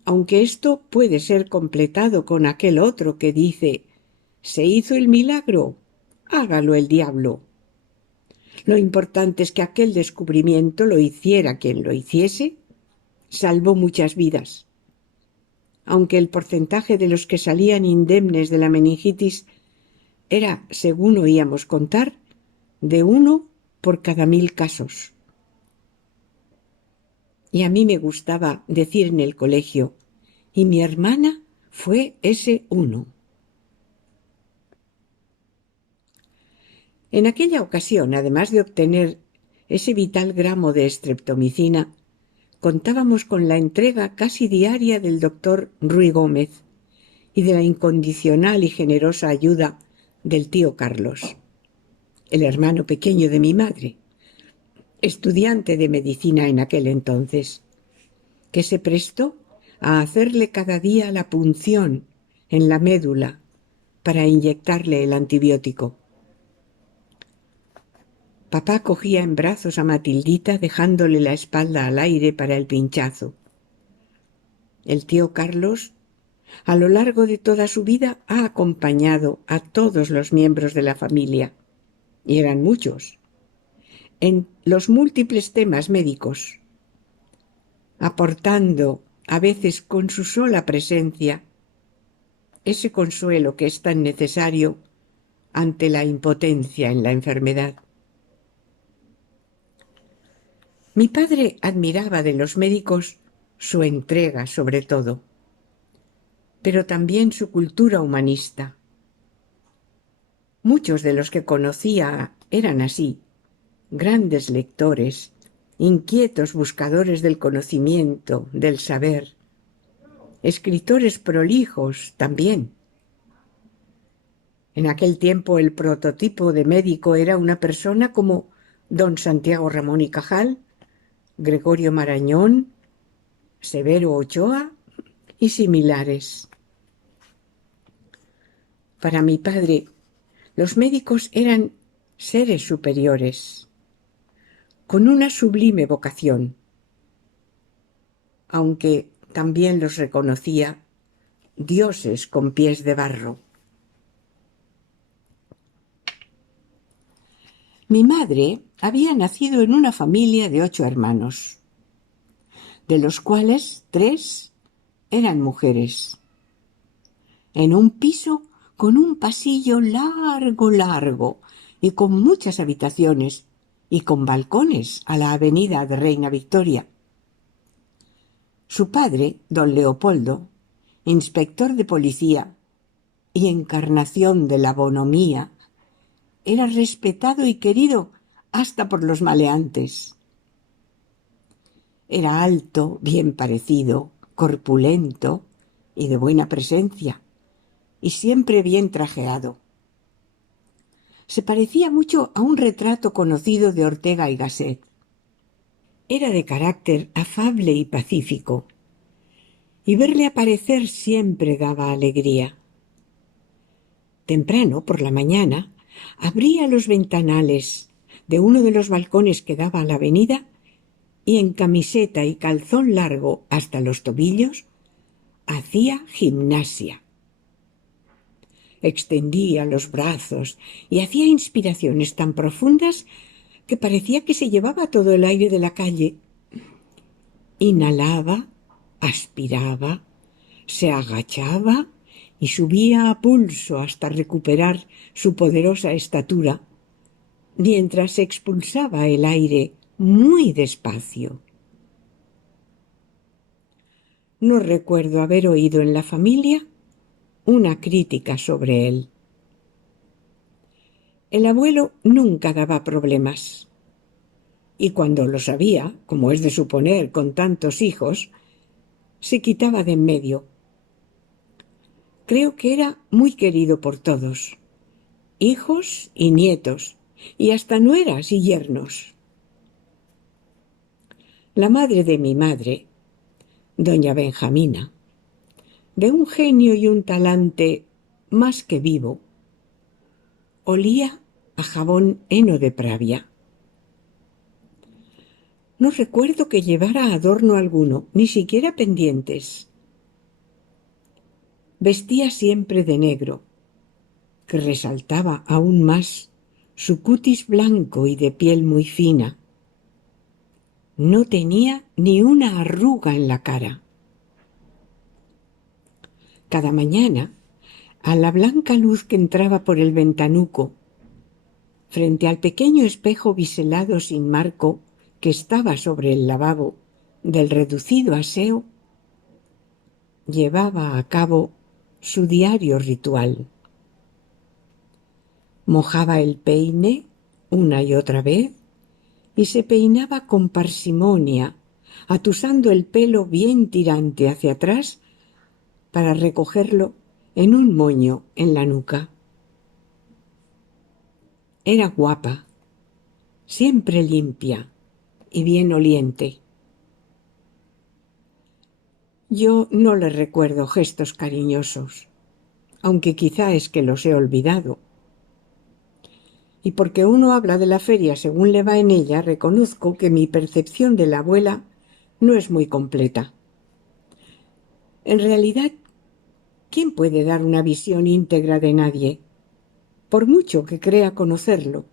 Aunque esto puede ser completado con aquel otro que dice: «Se hizo el milagro, hágalo el diablo». Lo importante es que aquel descubrimiento, lo hiciera quien lo hiciese, salvó muchas vidas. Aunque el porcentaje de los que salían indemnes de la meningitis era, según oíamos contar, de 1 por cada 1000 casos. Y a mí me gustaba decir en el colegio: «Y mi hermana fue ese 1». En aquella ocasión, además de obtener ese vital gramo de streptomicina, contábamos con la entrega casi diaria del doctor Ruy Gómez y de la incondicional y generosa ayuda del tío Carlos, el hermano pequeño de mi madre, estudiante de medicina en aquel entonces, que se prestó a hacerle cada día la punción en la médula para inyectarle el antibiótico. Papá cogía en brazos a Matildita dejándole la espalda al aire para el pinchazo. El tío Carlos, a lo largo de toda su vida, ha acompañado a todos los miembros de la familia, y eran muchos, en los múltiples temas médicos, aportando, a veces con su sola presencia, ese consuelo que es tan necesario ante la impotencia en la enfermedad. Mi padre admiraba de los médicos su entrega sobre todo, pero también su cultura humanista. Muchos de los que conocía eran así, grandes lectores, inquietos buscadores del conocimiento, del saber, escritores prolijos también. En aquel tiempo el prototipo de médico era una persona como don Santiago Ramón y Cajal, Gregorio Marañón, Severo Ochoa y similares. Para mi padre, los médicos eran seres superiores, con una sublime vocación, aunque también los reconocía dioses con pies de barro. Mi madre había nacido en una familia de 8 hermanos, de los cuales 3 eran mujeres, en un piso con un pasillo largo y con muchas habitaciones y con balcones a la avenida de Reina Victoria. Su padre, don Leopoldo, inspector de policía y encarnación de la bonomía, era respetado y querido hasta por los maleantes. Era alto, bien parecido, corpulento y de buena presencia, y siempre bien trajeado. Se parecía mucho a un retrato conocido de Ortega y Gasset. Era de carácter afable y pacífico, y verle aparecer siempre daba alegría. Temprano, por la mañana, abría los ventanales de uno de los balcones que daba a la avenida y en camiseta y calzón largo hasta los tobillos hacía gimnasia. Extendía los brazos y hacía inspiraciones tan profundas que parecía que se llevaba todo el aire de la calle. Inhalaba, aspiraba, se agachaba y subía a pulso hasta recuperar su poderosa estatura, mientras expulsaba el aire muy despacio. No recuerdo haber oído en la familia una crítica sobre él. El abuelo nunca daba problemas, y cuando los había, como es de suponer con tantos hijos, se quitaba de en medio. Creo que era muy querido por todos, hijos y nietos, y hasta nueras y yernos. La madre de mi madre, doña Benjamina, de un genio y un talante más que vivo, olía a jabón heno de Pravia. No recuerdo que llevara adorno alguno, ni siquiera pendientes. Vestía siempre de negro, que resaltaba aún más su cutis blanco y de piel muy fina. No tenía ni una arruga en la cara. Cada mañana, a la blanca luz que entraba por el ventanuco, frente al pequeño espejo biselado sin marco que estaba sobre el lavabo del reducido aseo, llevaba a cabo su diario ritual. Mojaba el peine una y otra vez y se peinaba con parsimonia, atusando el pelo bien tirante hacia atrás para recogerlo en un moño en la nuca. Era guapa, siempre limpia y bien oliente. Yo no le recuerdo gestos cariñosos, aunque quizá es que los he olvidado. Y porque uno habla de la feria según le va en ella, reconozco que mi percepción de la abuela no es muy completa. En realidad, ¿quién puede dar una visión íntegra de nadie, por mucho que crea conocerlo?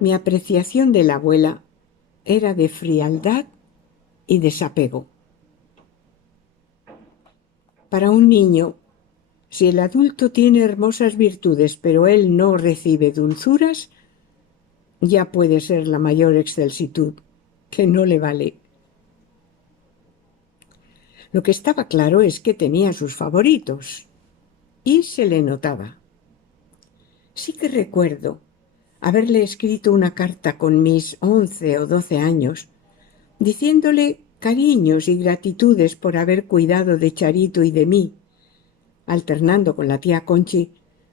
Mi apreciación de la abuela era de frialdad y desapego. Para un niño, si el adulto tiene hermosas virtudes pero él no recibe dulzuras, ya puede ser la mayor excelsitud, que no le vale. Lo que estaba claro es que tenía sus favoritos, y se le notaba. Sí que recuerdo haberle escrito una carta con mis 11 o 12 años, diciéndole cariños y gratitudes por haber cuidado de Charito y de mí, alternando con la tía Conchi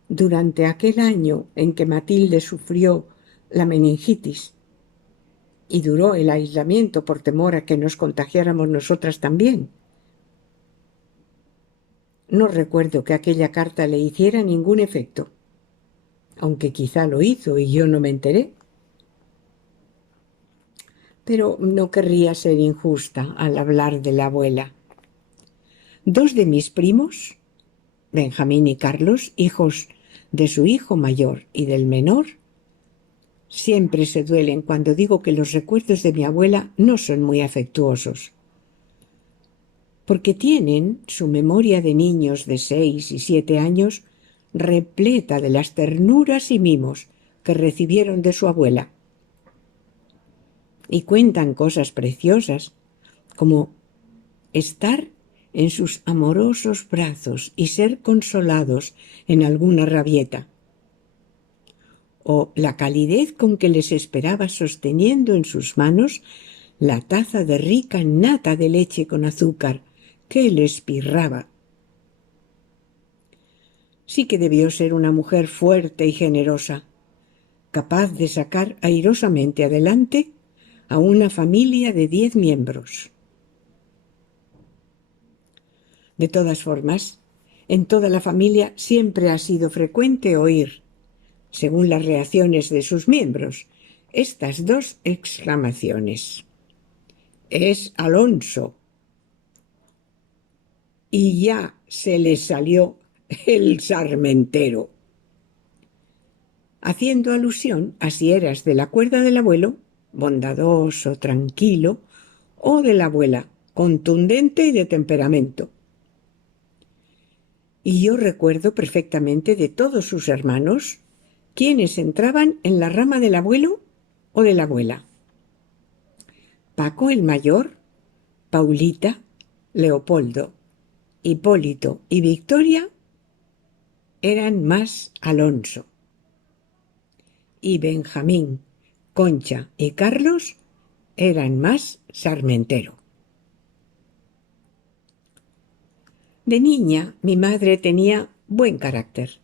durante aquel año en que Matilde sufrió la meningitis y duró el aislamiento por temor a que nos contagiáramos nosotras también. No recuerdo que aquella carta le hiciera ningún efecto, aunque quizá lo hizo y yo no me enteré. Pero no querría ser injusta al hablar de la abuela. Dos de mis primos, Benjamín y Carlos, hijos de su hijo mayor y del menor, siempre se duelen cuando digo que los recuerdos de mi abuela no son muy afectuosos, porque tienen su memoria de niños de 6 y 7 años repleta de las ternuras y mimos que recibieron de su abuela. Y cuentan cosas preciosas, como estar en sus amorosos brazos y ser consolados en alguna rabieta, o la calidez con que les esperaba sosteniendo en sus manos la taza de rica nata de leche con azúcar que les pirraba. Sí que debió ser una mujer fuerte y generosa, capaz de sacar airosamente adelante a una familia de 10 miembros. De todas formas, en toda la familia siempre ha sido frecuente oír, según las reacciones de sus miembros, estas dos exclamaciones: «Es Alonso», y ya se le salió el sarmentero, haciendo alusión a si eras de la cuerda del abuelo, bondadoso, tranquilo, o de la abuela, contundente y de temperamento. Y yo recuerdo perfectamente de todos sus hermanos quienes entraban en la rama del abuelo o de la abuela. Paco el mayor, Paulita, Leopoldo, Hipólito y Victoria eran más Alonso. Y Benjamín, Concha y Carlos eran más Sarmentero. De niña, mi madre tenía buen carácter.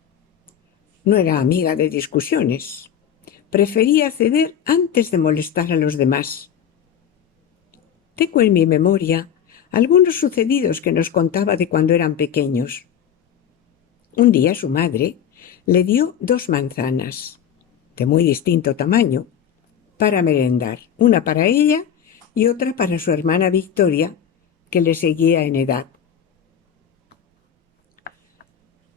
No era amiga de discusiones. Prefería ceder antes de molestar a los demás. Tengo en mi memoria algunos sucedidos que nos contaba de cuando eran pequeños. Un día su madre le dio 2 manzanas, de muy distinto tamaño, para merendar, una para ella y otra para su hermana Victoria, que le seguía en edad.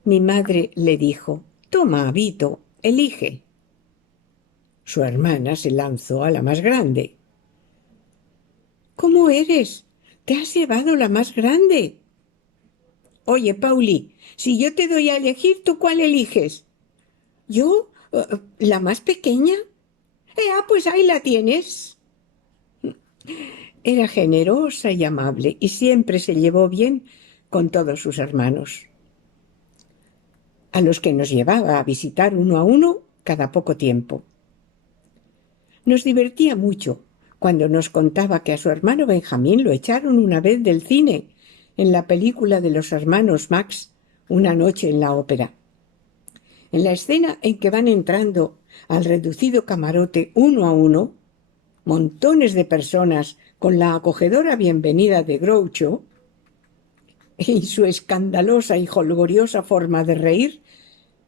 Mi madre le dijo: «Toma, Vito, elige». Su hermana se lanzó a la más grande. «¿Cómo eres? Te has llevado la más grande». «Oye, Pauli, si yo te doy a elegir, ¿tú cuál eliges?» «¿Yo? ¿La más pequeña?» Pues ahí la tienes». Era generosa y amable y siempre se llevó bien con todos sus hermanos, a los que nos llevaba a visitar uno a uno cada poco tiempo. Nos divertía mucho cuando nos contaba que a su hermano Benjamín lo echaron una vez del cine en la película de los hermanos Max, Una noche en la ópera. En la escena en que van entrando al reducido camarote uno a uno, montones de personas con la acogedora bienvenida de Groucho y su escandalosa y jolgoriosa forma de reír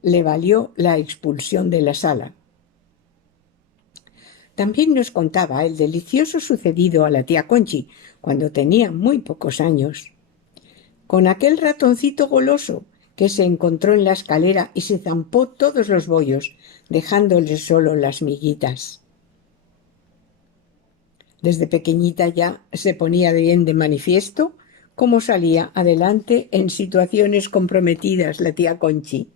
le valió la expulsión de la sala. También nos contaba el delicioso sucedido a la tía Conchi cuando tenía muy pocos años, con aquel ratoncito goloso que se encontró en la escalera y se zampó todos los bollos, dejándole solo las miguitas. Desde pequeñita ya se ponía bien de manifiesto cómo salía adelante en situaciones comprometidas la tía Conchi.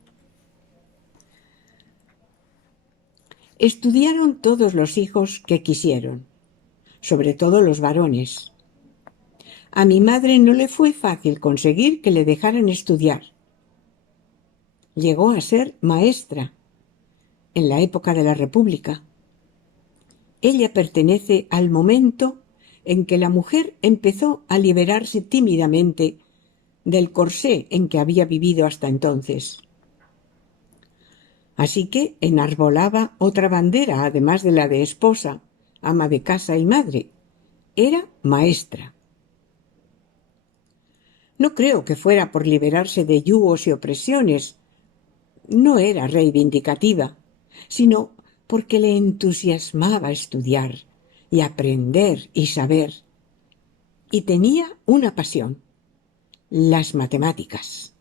Estudiaron todos los hijos que quisieron, sobre todo los varones. A mi madre no le fue fácil conseguir que le dejaran estudiar. Llegó a ser maestra en la época de la República. Ella pertenece al momento en que la mujer empezó a liberarse tímidamente del corsé en que había vivido hasta entonces. Así que enarbolaba otra bandera, además de la de esposa, ama de casa y madre. Era maestra. No creo que fuera por liberarse de yugos y opresiones. No era reivindicativa, sino porque le entusiasmaba estudiar y aprender y saber. Y tenía una pasión: las matemáticas.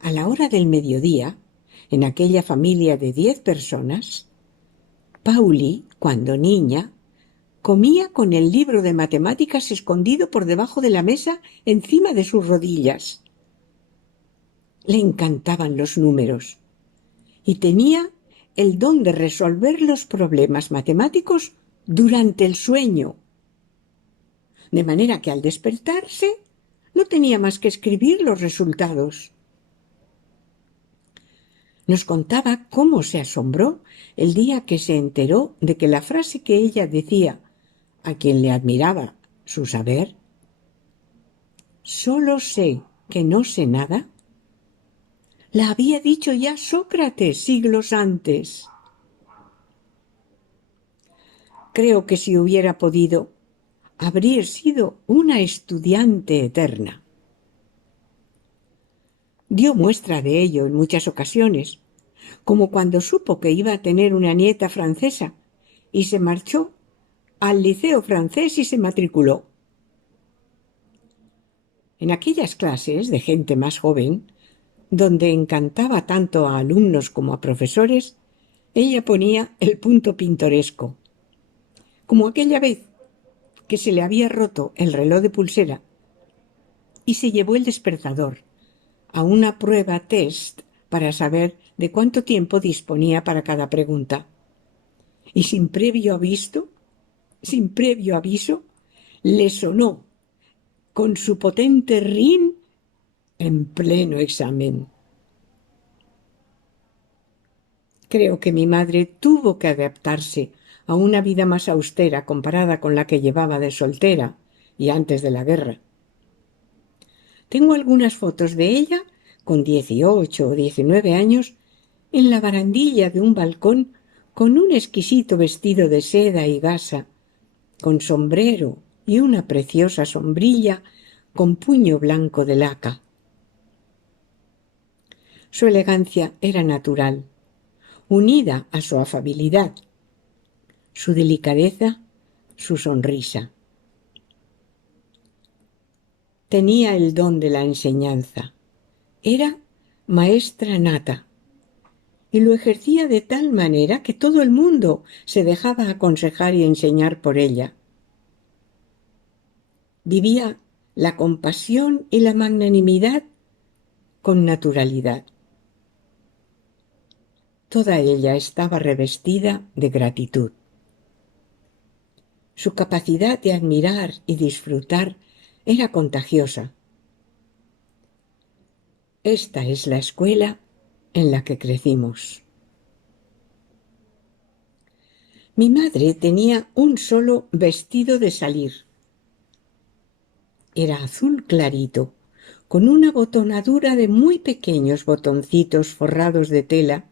A la hora del mediodía, en aquella familia de 10 personas, Pauli, cuando niña, comía con el libro de matemáticas escondido por debajo de la mesa encima de sus rodillas. Le encantaban los números y tenía el don de resolver los problemas matemáticos durante el sueño, de manera que al despertarse no tenía más que escribir los resultados. Nos contaba cómo se asombró el día que se enteró de que la frase que ella decía a quien le admiraba su saber, solo sé que no sé nada, la había dicho ya Sócrates siglos antes. Creo que si hubiera podido, habría sido una estudiante eterna. Dio muestra de ello en muchas ocasiones, como cuando supo que iba a tener una nieta francesa y se marchó al liceo francés y se matriculó. En aquellas clases de gente más joven, donde encantaba tanto a alumnos como a profesores, ella ponía el punto pintoresco, como aquella vez que se le había roto el reloj de pulsera y se llevó el despertador a una prueba test para saber de cuánto tiempo disponía para cada pregunta. Y sin previo aviso, le sonó con su potente ring en pleno examen. Creo que mi madre tuvo que adaptarse a una vida más austera comparada con la que llevaba de soltera y antes de la guerra. Tengo algunas fotos de ella con 18 o 19 años en la barandilla de un balcón con un exquisito vestido de seda y gasa, con sombrero y una preciosa sombrilla con puño blanco de laca. Su elegancia era natural, unida a su afabilidad, su delicadeza, su sonrisa. Tenía el don de la enseñanza. Era maestra nata y lo ejercía de tal manera que todo el mundo se dejaba aconsejar y enseñar por ella. Vivía la compasión y la magnanimidad con naturalidad. Toda ella estaba revestida de gratitud. Su capacidad de admirar y disfrutar era contagiosa. Esta es la escuela en la que crecimos. Mi madre tenía un solo vestido de salir. Era azul clarito, con una botonadura de muy pequeños botoncitos forrados de tela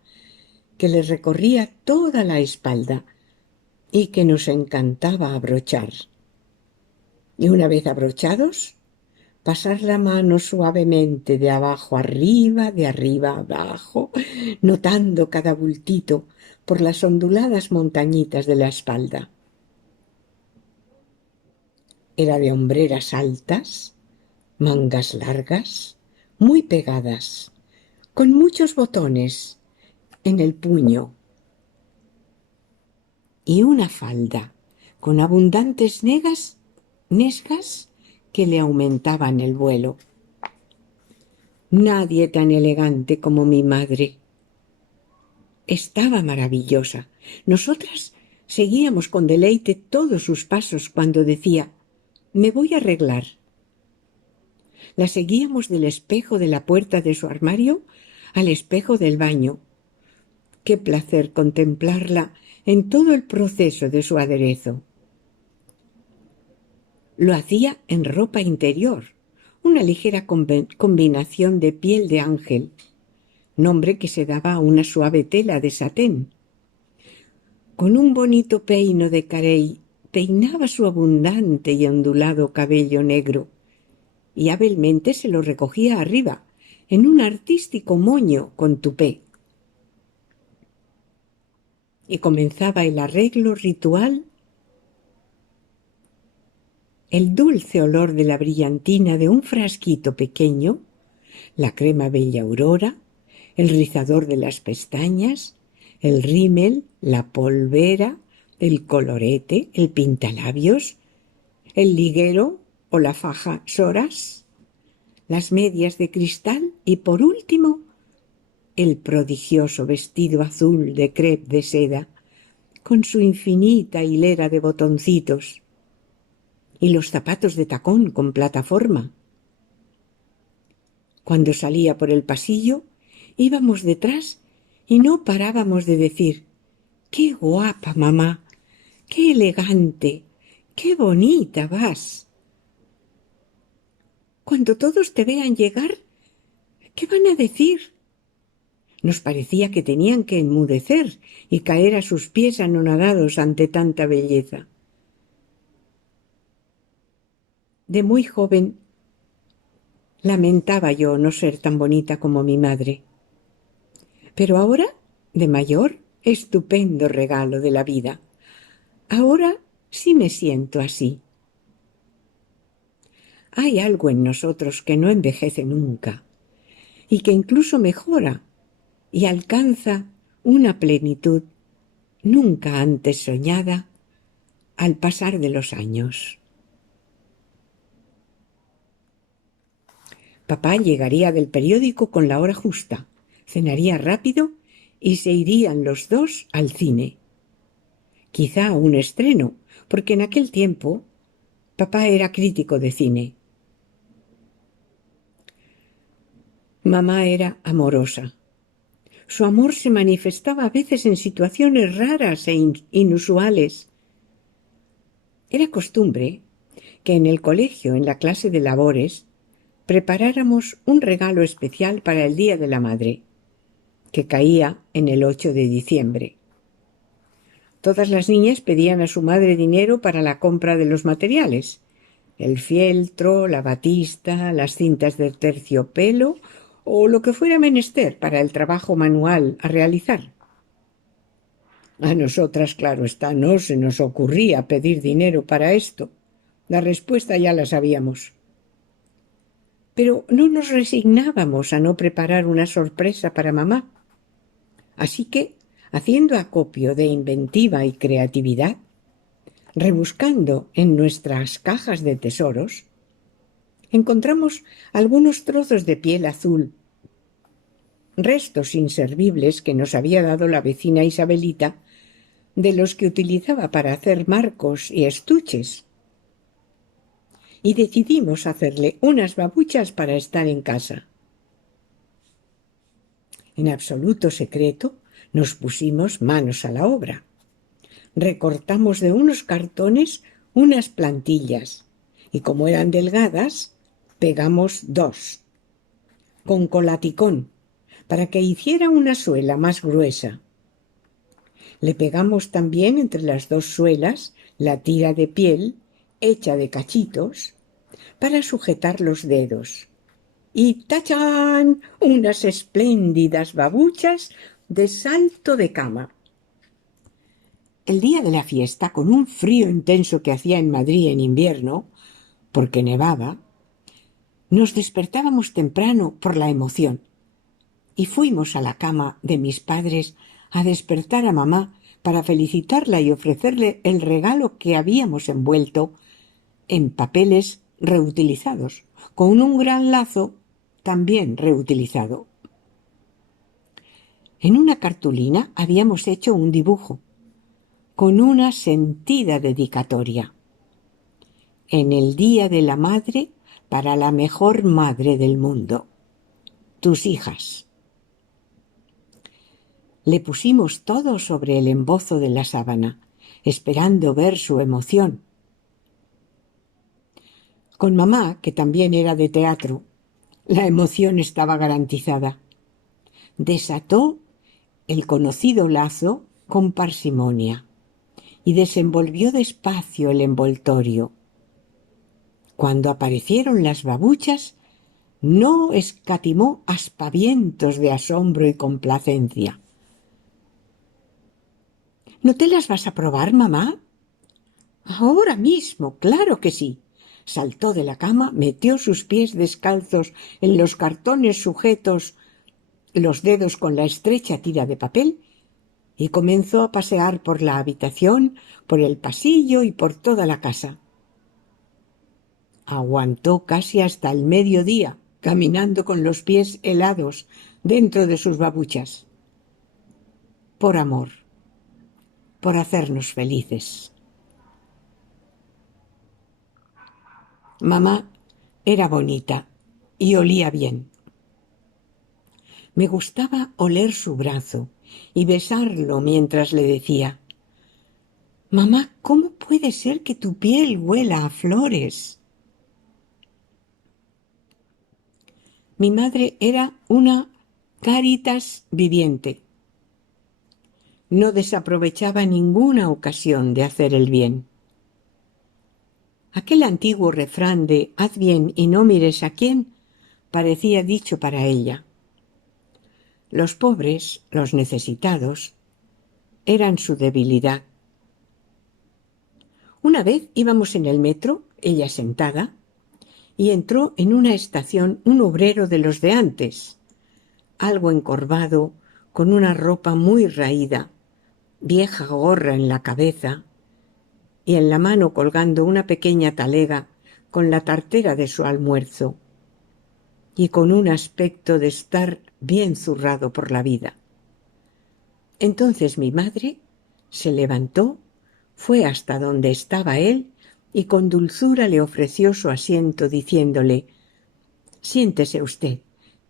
que le recorría toda la espalda y que nos encantaba abrochar. Y una vez abrochados, pasar la mano suavemente de abajo arriba, de arriba abajo, notando cada bultito por las onduladas montañitas de la espalda. Era de hombreras altas, mangas largas, muy pegadas, con muchos botones en el puño y una falda con abundantes nesgas que le aumentaban el vuelo. Nadie tan elegante como mi madre. Estaba maravillosa. Nosotras seguíamos con deleite todos sus pasos cuando decía: «Me voy a arreglar». La seguíamos del espejo de la puerta de su armario al espejo del baño. Qué placer contemplarla en todo el proceso de su aderezo. Lo hacía en ropa interior, una ligera combinación de piel de ángel, nombre que se daba a una suave tela de satén. Con un bonito peino de carey peinaba su abundante y ondulado cabello negro y hábilmente se lo recogía arriba, en un artístico moño con tupé. Y comenzaba el arreglo ritual. El dulce olor de la brillantina de un frasquito pequeño, la crema Bella Aurora, el rizador de las pestañas, el rímel, la polvera, el colorete, el pintalabios, el liguero o la faja Soras, las medias de cristal y, por último, el prodigioso vestido azul de crep de seda, con su infinita hilera de botoncitos, y los zapatos de tacón con plataforma. Cuando salía por el pasillo, íbamos detrás y no parábamos de decir: «¡Qué guapa, mamá! ¡Qué elegante! ¡Qué bonita vas!». Cuando todos te vean llegar, ¿qué van a decir? Nos parecía que tenían que enmudecer y caer a sus pies anonadados ante tanta belleza. De muy joven lamentaba yo no ser tan bonita como mi madre. Pero ahora, de mayor, estupendo regalo de la vida. Ahora sí me siento así. Hay algo en nosotros que no envejece nunca y que incluso mejora y alcanza una plenitud nunca antes soñada al pasar de los años. Papá llegaría del periódico con la hora justa, cenaría rápido y se irían los dos al cine. Quizá a un estreno, porque en aquel tiempo papá era crítico de cine. Mamá era amorosa. Su amor se manifestaba a veces en situaciones raras e inusuales. Era costumbre que en el colegio, en la clase de labores, preparáramos un regalo especial para el Día de la Madre, que caía en el 8 de diciembre. Todas las niñas pedían a su madre dinero para la compra de los materiales: el fieltro, la batista, las cintas de terciopelo o lo que fuera menester para el trabajo manual a realizar. A nosotras, claro está, no se nos ocurría pedir dinero para esto. La respuesta ya la sabíamos. Pero no nos resignábamos a no preparar una sorpresa para mamá. Así que, haciendo acopio de inventiva y creatividad, rebuscando en nuestras cajas de tesoros, encontramos algunos trozos de piel azul, restos inservibles que nos había dado la vecina Isabelita, de los que utilizaba para hacer marcos y estuches, y decidimos hacerle unas babuchas para estar en casa. En absoluto secreto nos pusimos manos a la obra. Recortamos de unos cartones unas plantillas y, como eran delgadas, pegamos dos, con colaticón, para que hiciera una suela más gruesa. Le pegamos también entre las dos suelas la tira de piel hecha de cachitos para sujetar los dedos. Y ¡tachán!, unas espléndidas babuchas de salto de cama. El día de la fiesta, con un frío intenso que hacía en Madrid en invierno, porque nevaba, nos despertábamos temprano por la emoción y fuimos a la cama de mis padres a despertar a mamá para felicitarla y ofrecerle el regalo que habíamos envuelto en papeles reutilizados, con un gran lazo también reutilizado. En una cartulina habíamos hecho un dibujo con una sentida dedicatoria: en el Día de la Madre, para la mejor madre del mundo, tus hijas. Le pusimos todo sobre el embozo de la sábana, esperando ver su emoción. Con mamá, que también era de teatro, la emoción estaba garantizada. Desató el conocido lazo con parsimonia y desenvolvió despacio el envoltorio. Cuando aparecieron las babuchas, no escatimó aspavientos de asombro y complacencia. ¿No te las vas a probar, mamá? Ahora mismo, claro que sí. Saltó de la cama, metió sus pies descalzos en los cartones sujetos los dedos con la estrecha tira de papel y comenzó a pasear por la habitación, por el pasillo y por toda la casa. Aguantó casi hasta el mediodía, caminando con los pies helados dentro de sus babuchas. Por amor, por hacernos felices. Mamá era bonita y olía bien. Me gustaba oler su brazo y besarlo mientras le decía: «Mamá, ¿cómo puede ser que tu piel huela a flores?» Mi madre era una Cáritas viviente. No desaprovechaba ninguna ocasión de hacer el bien. Aquel antiguo refrán de «haz bien y no mires a quién» parecía dicho para ella. Los pobres, los necesitados, eran su debilidad. Una vez íbamos en el metro, ella sentada, y entró en una estación un obrero de los de antes, algo encorvado, con una ropa muy raída, vieja gorra en la cabeza y en la mano colgando una pequeña talega con la tartera de su almuerzo, y con un aspecto de estar bien zurrado por la vida. Entonces mi madre se levantó, fue hasta donde estaba él y con dulzura le ofreció su asiento, diciéndole: «Siéntese usted,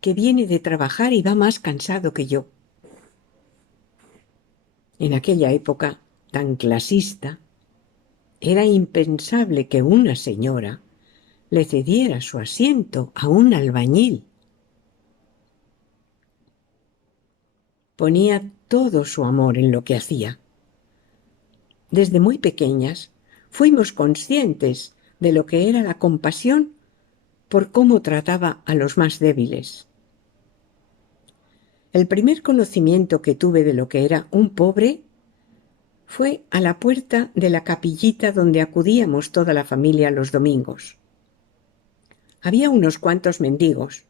que viene de trabajar y va más cansado que yo». En aquella época tan clasista, era impensable que una señora le cediera su asiento a un albañil. Ponía todo su amor en lo que hacía. Desde muy pequeñas fuimos conscientes de lo que era la compasión por cómo trataba a los más débiles. El primer conocimiento que tuve de lo que era un pobre fue a la puerta de la capillita donde acudíamos toda la familia los domingos. Había unos cuantos mendigos,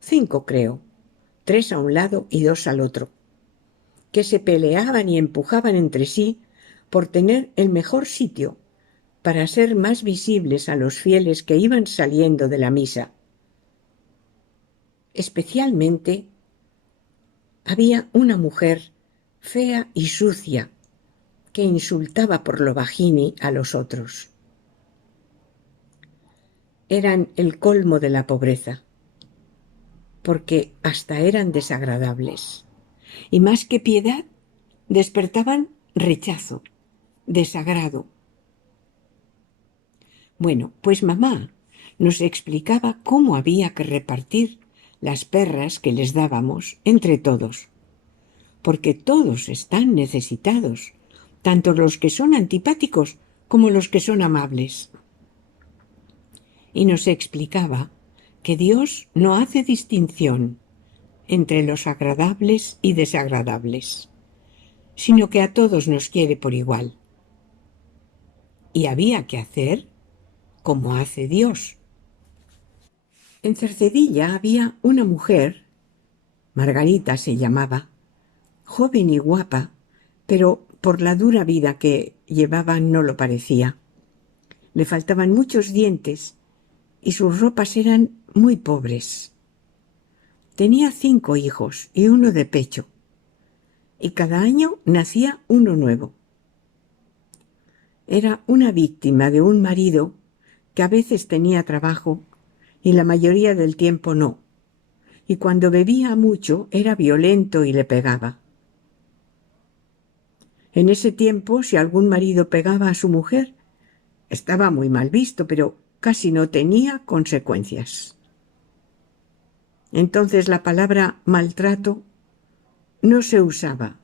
5 creo, 3 a un lado y 2 al otro, que se peleaban y empujaban entre sí por tener el mejor sitio para ser más visibles a los fieles que iban saliendo de la misa. Especialmente había una mujer fea y sucia que insultaba por lo bajini a los otros. Eran el colmo de la pobreza, porque hasta eran desagradables, y más que piedad, despertaban rechazo, desagrado. Bueno, pues mamá nos explicaba cómo había que repartir las perras que les dábamos entre todos, porque todos están necesitados, tanto los que son antipáticos como los que son amables. Y nos explicaba que Dios no hace distinción entre los agradables y desagradables, sino que a todos nos quiere por igual. Y había que hacer como hace Dios. En Cercedilla había una mujer, Margarita se llamaba, joven y guapa, pero por la dura vida que llevaba no lo parecía. Le faltaban muchos dientes y sus ropas eran muy pobres. Tenía 5 hijos y uno de pecho, y cada año nacía uno nuevo. Era una víctima de un marido que a veces tenía trabajo y la mayoría del tiempo no, y cuando bebía mucho era violento y le pegaba. En ese tiempo, si algún marido pegaba a su mujer, estaba muy mal visto, pero casi no tenía consecuencias. Entonces la palabra maltrato no se usaba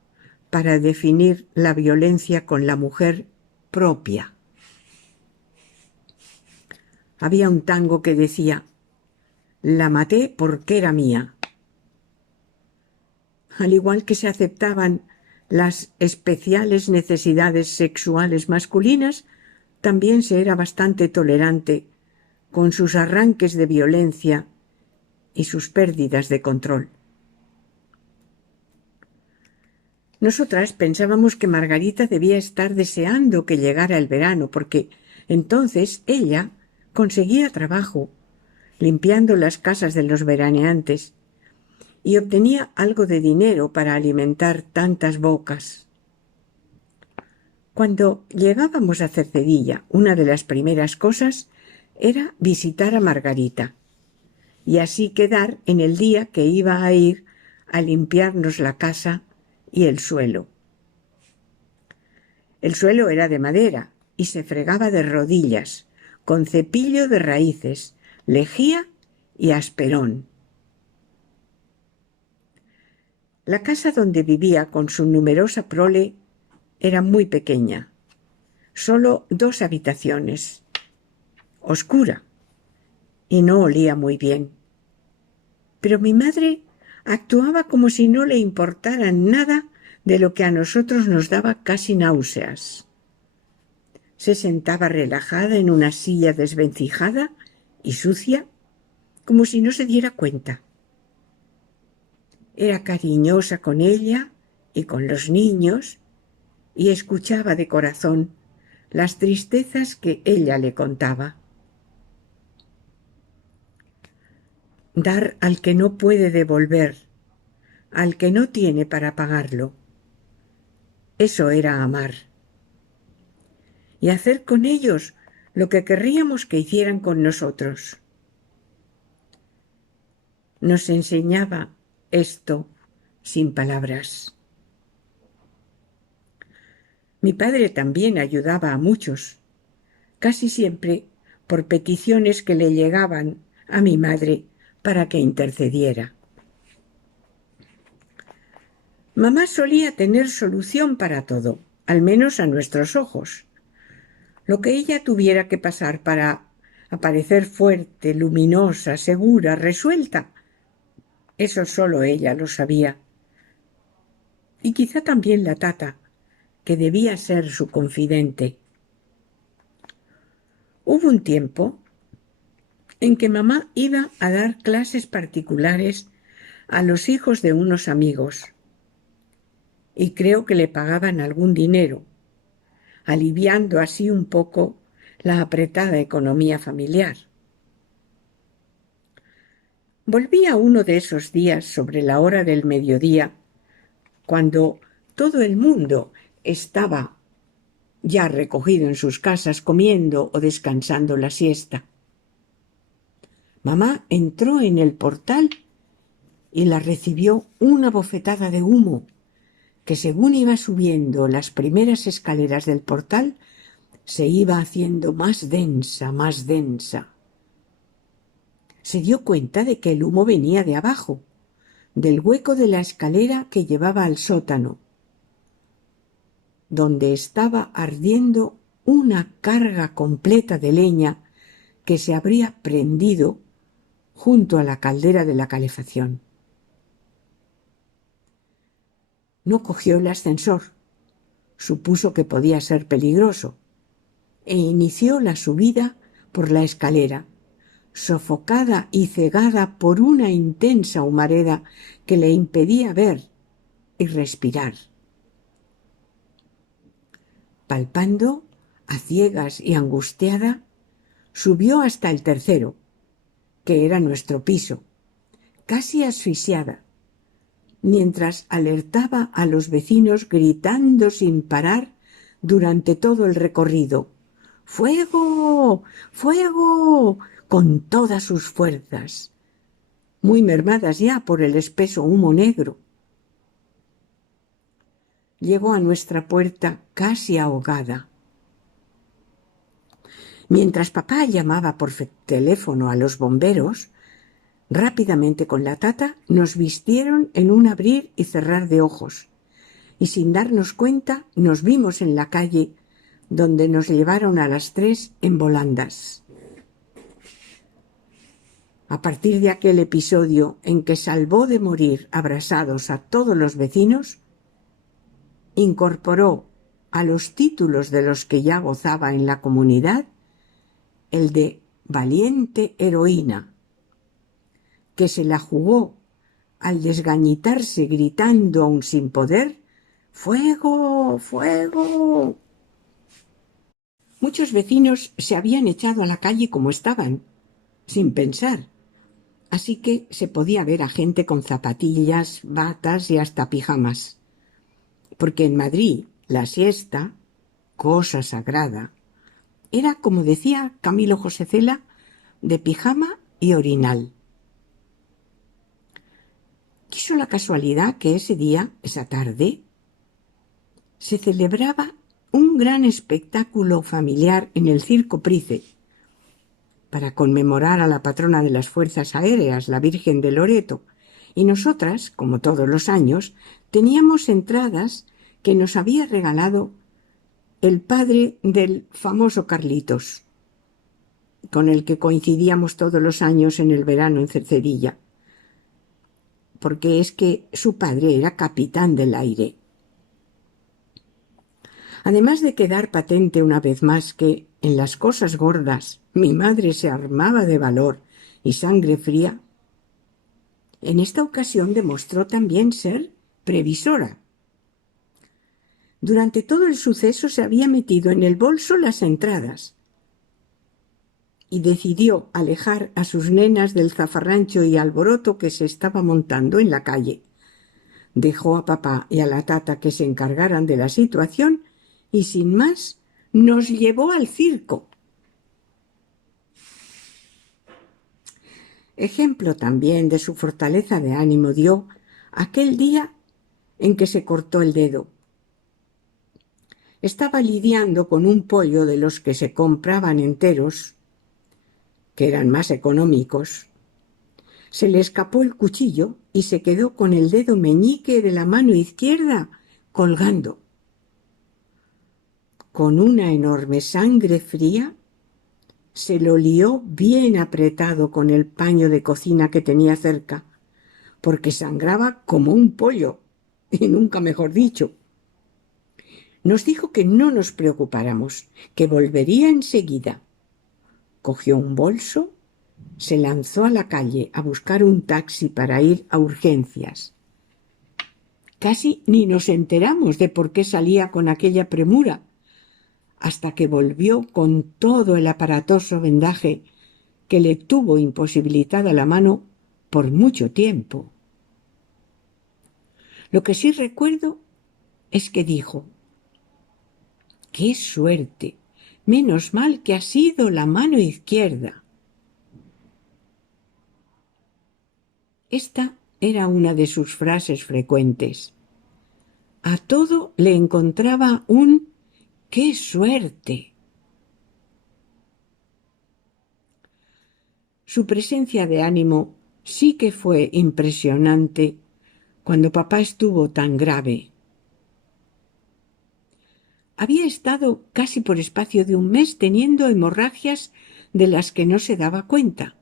para definir la violencia con la mujer propia. Había un tango que decía: «La maté porque era mía». Al igual que se aceptaban las especiales necesidades sexuales masculinas, también se era bastante tolerante con sus arranques de violencia y sus pérdidas de control. Nosotras pensábamos que Margarita debía estar deseando que llegara el verano, porque entonces ella conseguía trabajo limpiando las casas de los veraneantes y obtenía algo de dinero para alimentar tantas bocas. Cuando llegábamos a Cercedilla, una de las primeras cosas era visitar a Margarita y así quedar en el día que iba a ir a limpiarnos la casa y el suelo. El suelo era de madera y se fregaba de rodillas, con cepillo de raíces, lejía y asperón. La casa donde vivía con su numerosa prole era muy pequeña, solo 2 habitaciones, oscura, y no olía muy bien. Pero mi madre actuaba como si no le importara nada de lo que a nosotros nos daba casi náuseas. Se sentaba relajada en una silla desvencijada y sucia, como si no se diera cuenta. Era cariñosa con ella y con los niños y escuchaba de corazón las tristezas que ella le contaba. Dar al que no puede devolver, al que no tiene para pagarlo. Eso era amar. Y hacer con ellos lo que querríamos que hicieran con nosotros. Nos enseñaba esto sin palabras. Mi padre también ayudaba a muchos, casi siempre por peticiones que le llegaban a mi madre para que intercediera. Mamá solía tener solución para todo, al menos a nuestros ojos. Lo que ella tuviera que pasar para aparecer fuerte, luminosa, segura, resuelta, eso solo ella lo sabía. Y quizá también la tata, que debía ser su confidente. Hubo un tiempo en que mamá iba a dar clases particulares a los hijos de unos amigos, y creo que le pagaban algún dinero, aliviando así un poco la apretada economía familiar. Volvía uno de esos días sobre la hora del mediodía, cuando todo el mundo estaba ya recogido en sus casas comiendo o descansando la siesta. Mamá entró en el portal y la recibió una bofetada de humo que, según iba subiendo las primeras escaleras del portal, se iba haciendo más densa, más densa. Se dio cuenta de que el humo venía de abajo, del hueco de la escalera que llevaba al sótano, donde estaba ardiendo una carga completa de leña que se habría prendido junto a la caldera de la calefacción. No cogió el ascensor, supuso que podía ser peligroso, e inició la subida por la escalera, sofocada y cegada por una intensa humareda que le impedía ver y respirar. Palpando, a ciegas y angustiada, subió hasta el tercero, que era nuestro piso, casi asfixiada, mientras alertaba a los vecinos gritando sin parar durante todo el recorrido: ¡Fuego! ¡Fuego!, con todas sus fuerzas, muy mermadas ya por el espeso humo negro. Llegó a nuestra puerta casi ahogada. Mientras papá llamaba por teléfono a los bomberos, rápidamente con la tata nos vistieron en un abrir y cerrar de ojos, y sin darnos cuenta nos vimos en la calle, donde nos llevaron a las 3 en volandas. A partir de aquel episodio en que salvó de morir abrasados a todos los vecinos, incorporó a los títulos de los que ya gozaba en la comunidad el de valiente heroína, que se la jugó al desgañitarse gritando aún sin poder: ¡Fuego! ¡Fuego! Muchos vecinos se habían echado a la calle como estaban, sin pensar, así que se podía ver a gente con zapatillas, batas y hasta pijamas, porque en Madrid la siesta, cosa sagrada, era, como decía Camilo José Cela, de pijama y orinal. Quiso la casualidad que ese día, esa tarde, se celebraba un gran espectáculo familiar en el Circo Price para conmemorar a la patrona de las Fuerzas Aéreas, la Virgen de Loreto, y nosotras, como todos los años, teníamos entradas que nos había regalado el padre del famoso Carlitos, con el que coincidíamos todos los años en el verano en Cercedilla, porque es que su padre era capitán del aire. Además de quedar patente una vez más que, en las cosas gordas, mi madre se armaba de valor y sangre fría, en esta ocasión demostró también ser previsora. Durante todo el suceso se había metido en el bolso las entradas y decidió alejar a sus nenas del zafarrancho y alboroto que se estaba montando en la calle. Dejó a papá y a la tata que se encargaran de la situación y sin más nos llevó al circo. Ejemplo también de su fortaleza de ánimo dio aquel día en que se cortó el dedo. Estaba lidiando con un pollo de los que se compraban enteros, que eran más económicos. Se le escapó el cuchillo y se quedó con el dedo meñique de la mano izquierda colgando. Con una enorme sangre fría, se lo lió bien apretado con el paño de cocina que tenía cerca, porque sangraba como un pollo, y nunca mejor dicho. Nos dijo que no nos preocupáramos, que volvería enseguida. Cogió un bolso, se lanzó a la calle a buscar un taxi para ir a urgencias. Casi ni nos enteramos de por qué salía con aquella premura, hasta que volvió con todo el aparatoso vendaje que le tuvo imposibilitada la mano por mucho tiempo. Lo que sí recuerdo es que dijo: ¡qué suerte! Menos mal que ha sido la mano izquierda. Esta era una de sus frases frecuentes. A todo le encontraba un ¡qué suerte! Su presencia de ánimo sí que fue impresionante cuando papá estuvo tan grave. Había estado casi por espacio de un mes teniendo hemorragias de las que no se daba cuenta,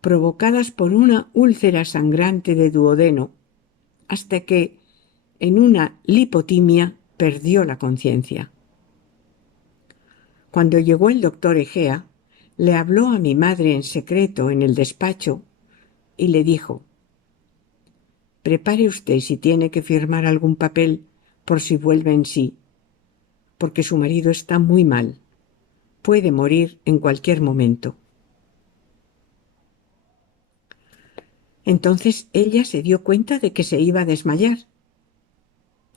provocadas por una úlcera sangrante de duodeno, hasta que, en una lipotimia, perdió la conciencia. Cuando llegó el doctor Egea, le habló a mi madre en secreto en el despacho y le dijo: «Prepare usted si tiene que firmar algún papel por si vuelve en sí, porque su marido está muy mal. Puede morir en cualquier momento». Entonces ella se dio cuenta de que se iba a desmayar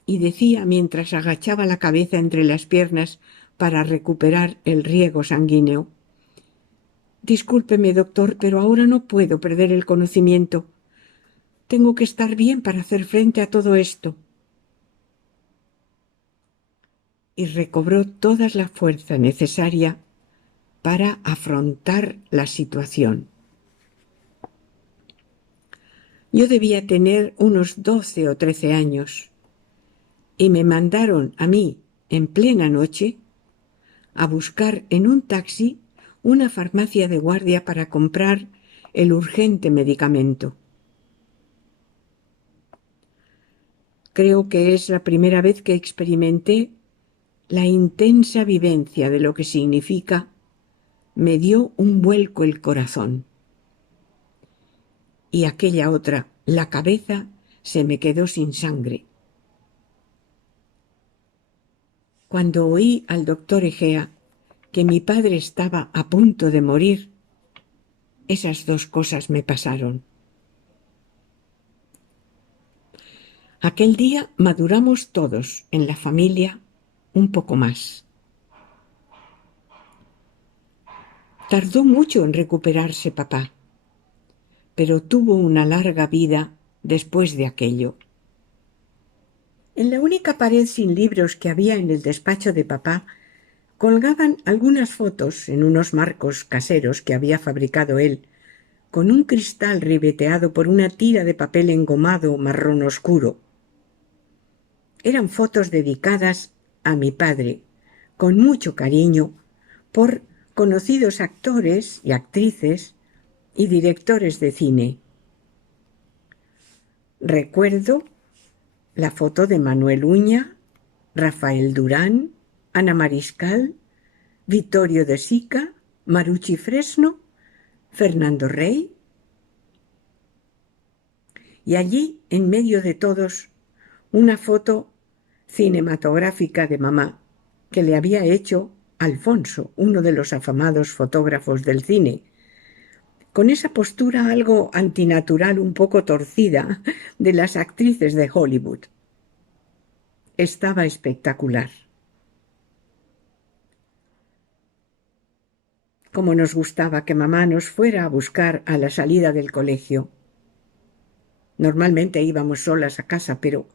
y decía mientras agachaba la cabeza entre las piernas para recuperar el riego sanguíneo: «Discúlpeme, doctor, pero ahora no puedo perder el conocimiento. Tengo que estar bien para hacer frente a todo esto». Y recobró toda la fuerza necesaria para afrontar la situación. Yo debía tener unos 12 o 13 años y me mandaron a mí, en plena noche, a buscar en un taxi una farmacia de guardia para comprar el urgente medicamento. Creo que es la primera vez que experimenté la intensa vivencia de lo que significa «me dio un vuelco el corazón». Y aquella otra, la cabeza, se me quedó sin sangre. Cuando oí al doctor Egea que mi padre estaba a punto de morir, esas dos cosas me pasaron. Aquel día maduramos todos en la familia un poco más. Tardó mucho en recuperarse papá, pero tuvo una larga vida después de aquello. En la única pared sin libros que había en el despacho de papá colgaban algunas fotos en unos marcos caseros que había fabricado él, con un cristal ribeteado por una tira de papel engomado marrón oscuro. Eran fotos dedicadas a mi padre, con mucho cariño, por conocidos actores y actrices y directores de cine. Recuerdo la foto de Manuel Uña, Rafael Durán, Ana Mariscal, Vittorio De Sica, Marucci Fresno, Fernando Rey. Y allí, en medio de todos, una foto cinematográfica de mamá que le había hecho Alfonso, uno de los afamados fotógrafos del cine, con esa postura algo antinatural, un poco torcida, de las actrices de Hollywood. Estaba espectacular. Como nos gustaba que mamá nos fuera a buscar a la salida del colegio. Normalmente íbamos solas a casa, pero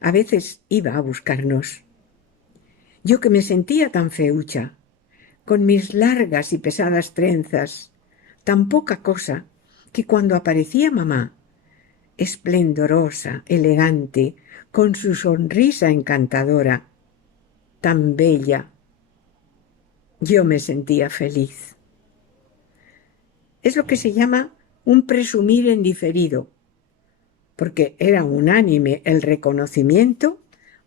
a veces iba a buscarnos. Yo que me sentía tan feucha, con mis largas y pesadas trenzas, tan poca cosa, que cuando aparecía mamá, esplendorosa, elegante, con su sonrisa encantadora, tan bella, yo me sentía feliz. Es lo que se llama un presumir en diferido, porque era unánime el reconocimiento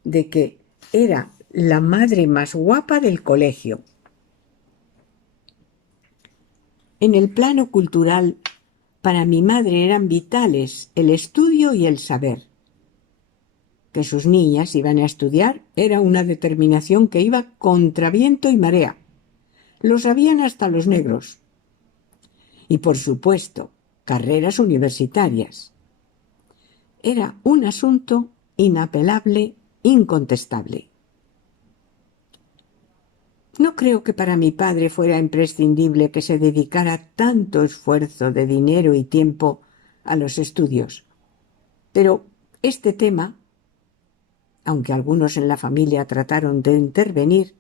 de que era la madre más guapa del colegio. En el plano cultural, para mi madre eran vitales el estudio y el saber. Que sus niñas iban a estudiar era una determinación que iba contra viento y marea. Lo sabían hasta los negros. Y, por supuesto, carreras universitarias. Era un asunto inapelable, incontestable. No creo que para mi padre fuera imprescindible que se dedicara tanto esfuerzo de dinero y tiempo a los estudios. Pero este tema, aunque algunos en la familia trataron de intervenir,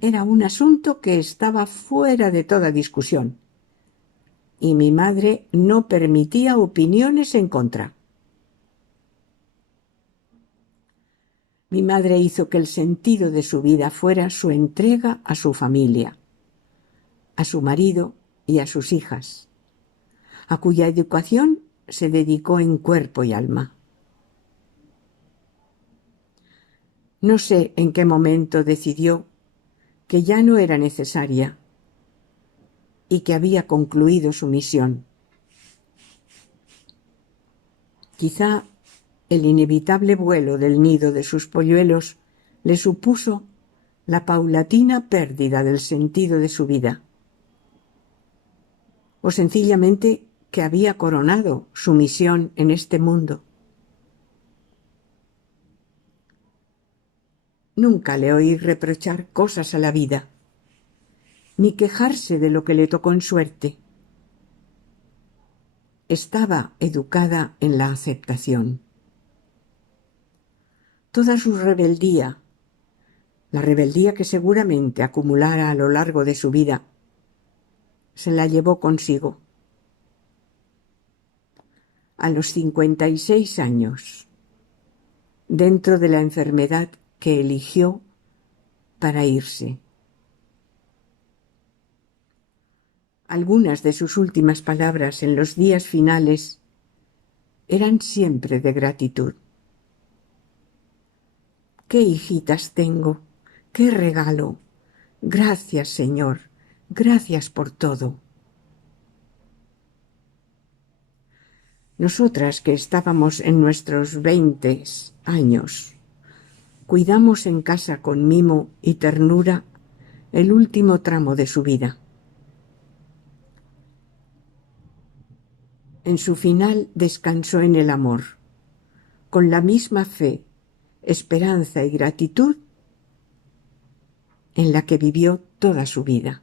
era un asunto que estaba fuera de toda discusión. Y mi madre no permitía opiniones en contra. Mi madre hizo que el sentido de su vida fuera su entrega a su familia, a su marido y a sus hijas, a cuya educación se dedicó en cuerpo y alma. No sé en qué momento decidió que ya no era necesaria y que había concluido su misión. Quizá el inevitable vuelo del nido de sus polluelos le supuso la paulatina pérdida del sentido de su vida. O sencillamente que había coronado su misión en este mundo. Nunca le oí reprochar cosas a la vida, ni quejarse de lo que le tocó en suerte. Estaba educada en la aceptación. Toda su rebeldía, la rebeldía que seguramente acumulara a lo largo de su vida, se la llevó consigo. A los 56 años, dentro de la enfermedad que eligió para irse. Algunas de sus últimas palabras en los días finales eran siempre de gratitud. ¡Qué hijitas tengo! ¡Qué regalo! Gracias, Señor. Gracias por todo. Nosotras que estábamos en nuestros 20 años, cuidamos en casa con mimo y ternura el último tramo de su vida. En su final descansó en el amor, con la misma fe, esperanza y gratitud en la que vivió toda su vida.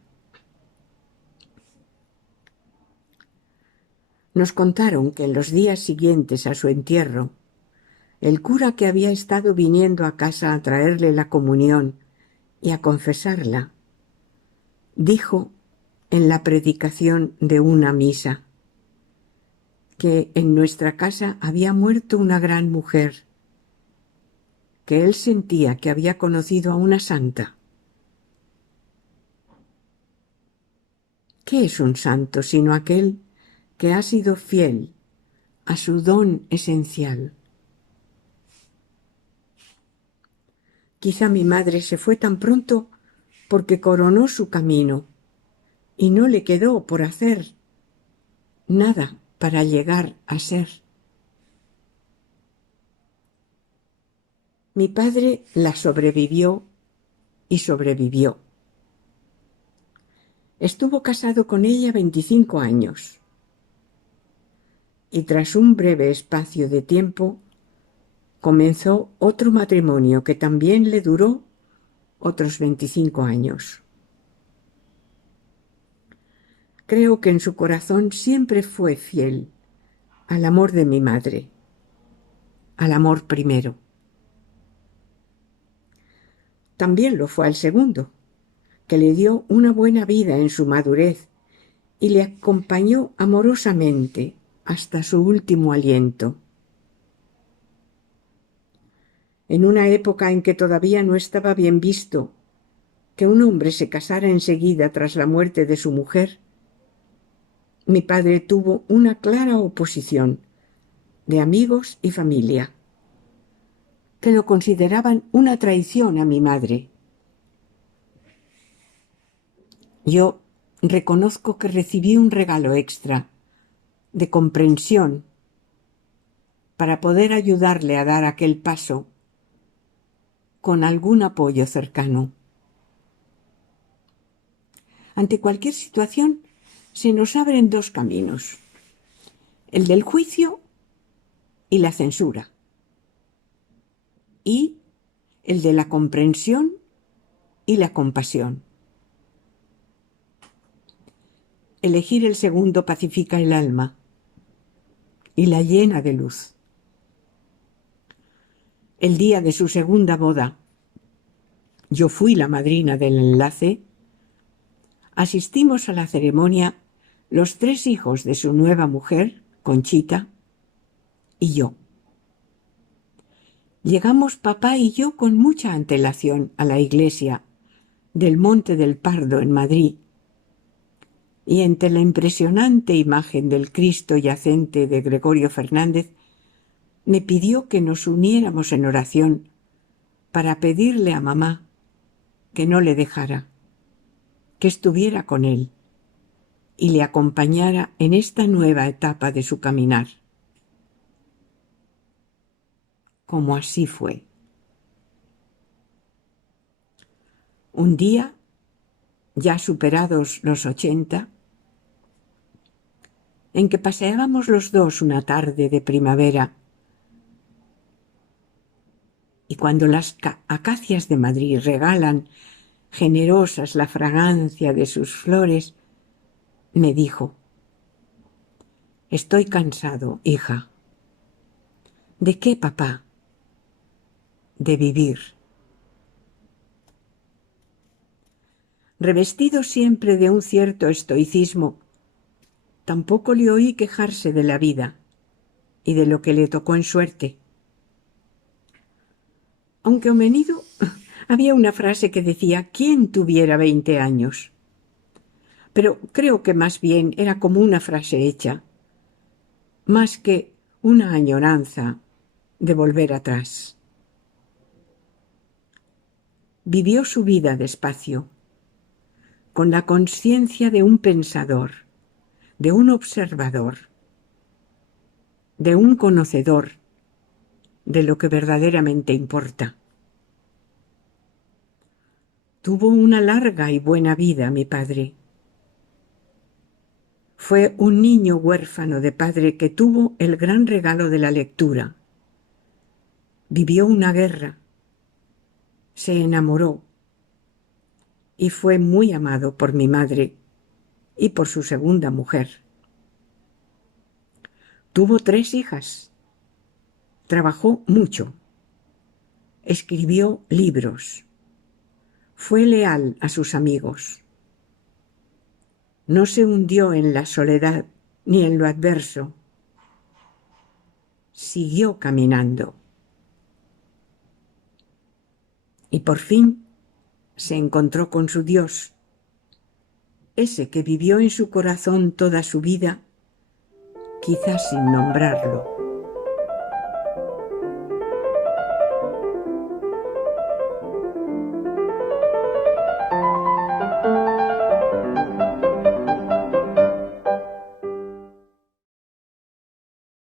Nos contaron que en los días siguientes a su entierro, el cura que había estado viniendo a casa a traerle la comunión y a confesarla, dijo en la predicación de una misa que en nuestra casa había muerto una gran mujer, que él sentía que había conocido a una santa. ¿Qué es un santo sino aquel que ha sido fiel a su don esencial? Quizá mi madre se fue tan pronto porque coronó su camino y no le quedó por hacer nada para llegar a ser. Mi padre la sobrevivió y sobrevivió. Estuvo casado con ella 25 años y tras un breve espacio de tiempo comenzó otro matrimonio que también le duró otros 25 años. Creo que en su corazón siempre fue fiel al amor de mi madre, al amor primero. También lo fue al segundo, que le dio una buena vida en su madurez y le acompañó amorosamente hasta su último aliento. En una época en que todavía no estaba bien visto que un hombre se casara enseguida tras la muerte de su mujer, mi padre tuvo una clara oposición de amigos y familia, que lo consideraban una traición a mi madre. Yo reconozco que recibí un regalo extra de comprensión para poder ayudarle a dar aquel paso con algún apoyo cercano. Ante cualquier situación se nos abren dos caminos, el del juicio y la censura, y el de la comprensión y la compasión. Elegir el segundo pacifica el alma y la llena de luz. El día de su segunda boda, yo fui la madrina del enlace, asistimos a la ceremonia los 3 hijos de su nueva mujer, Conchita, y yo. Llegamos papá y yo con mucha antelación a la iglesia del Monte del Pardo en Madrid, y entre la impresionante imagen del Cristo yacente de Gregorio Fernández, me pidió que nos uniéramos en oración para pedirle a mamá que no le dejara, que estuviera con él y le acompañara en esta nueva etapa de su caminar. Como así fue. Un día, ya superados los 80, en que paseábamos los dos una tarde de primavera, y cuando las acacias de Madrid regalan generosas la fragancia de sus flores, me dijo: «Estoy cansado, hija». «¿De qué, papá?» «De vivir». Revestido siempre de un cierto estoicismo, tampoco le oí quejarse de la vida y de lo que le tocó en suerte. Aunque a menudo había una frase que decía: «¿Quién tuviera 20 años?» Pero creo que más bien era como una frase hecha, más que una añoranza de volver atrás. Vivió su vida despacio, con la conciencia de un pensador, de un observador, de un conocedor de lo que verdaderamente importa. Tuvo una larga y buena vida mi padre. Fue un niño huérfano de padre que tuvo el gran regalo de la lectura. Vivió una guerra, se enamoró y fue muy amado por mi madre y por su segunda mujer. Tuvo 3 hijas. Trabajó mucho. Escribió libros. Fue leal a sus amigos. No se hundió en la soledad ni en lo adverso. Siguió caminando. Y por fin se encontró con su Dios, ese que vivió en su corazón toda su vida, quizás sin nombrarlo.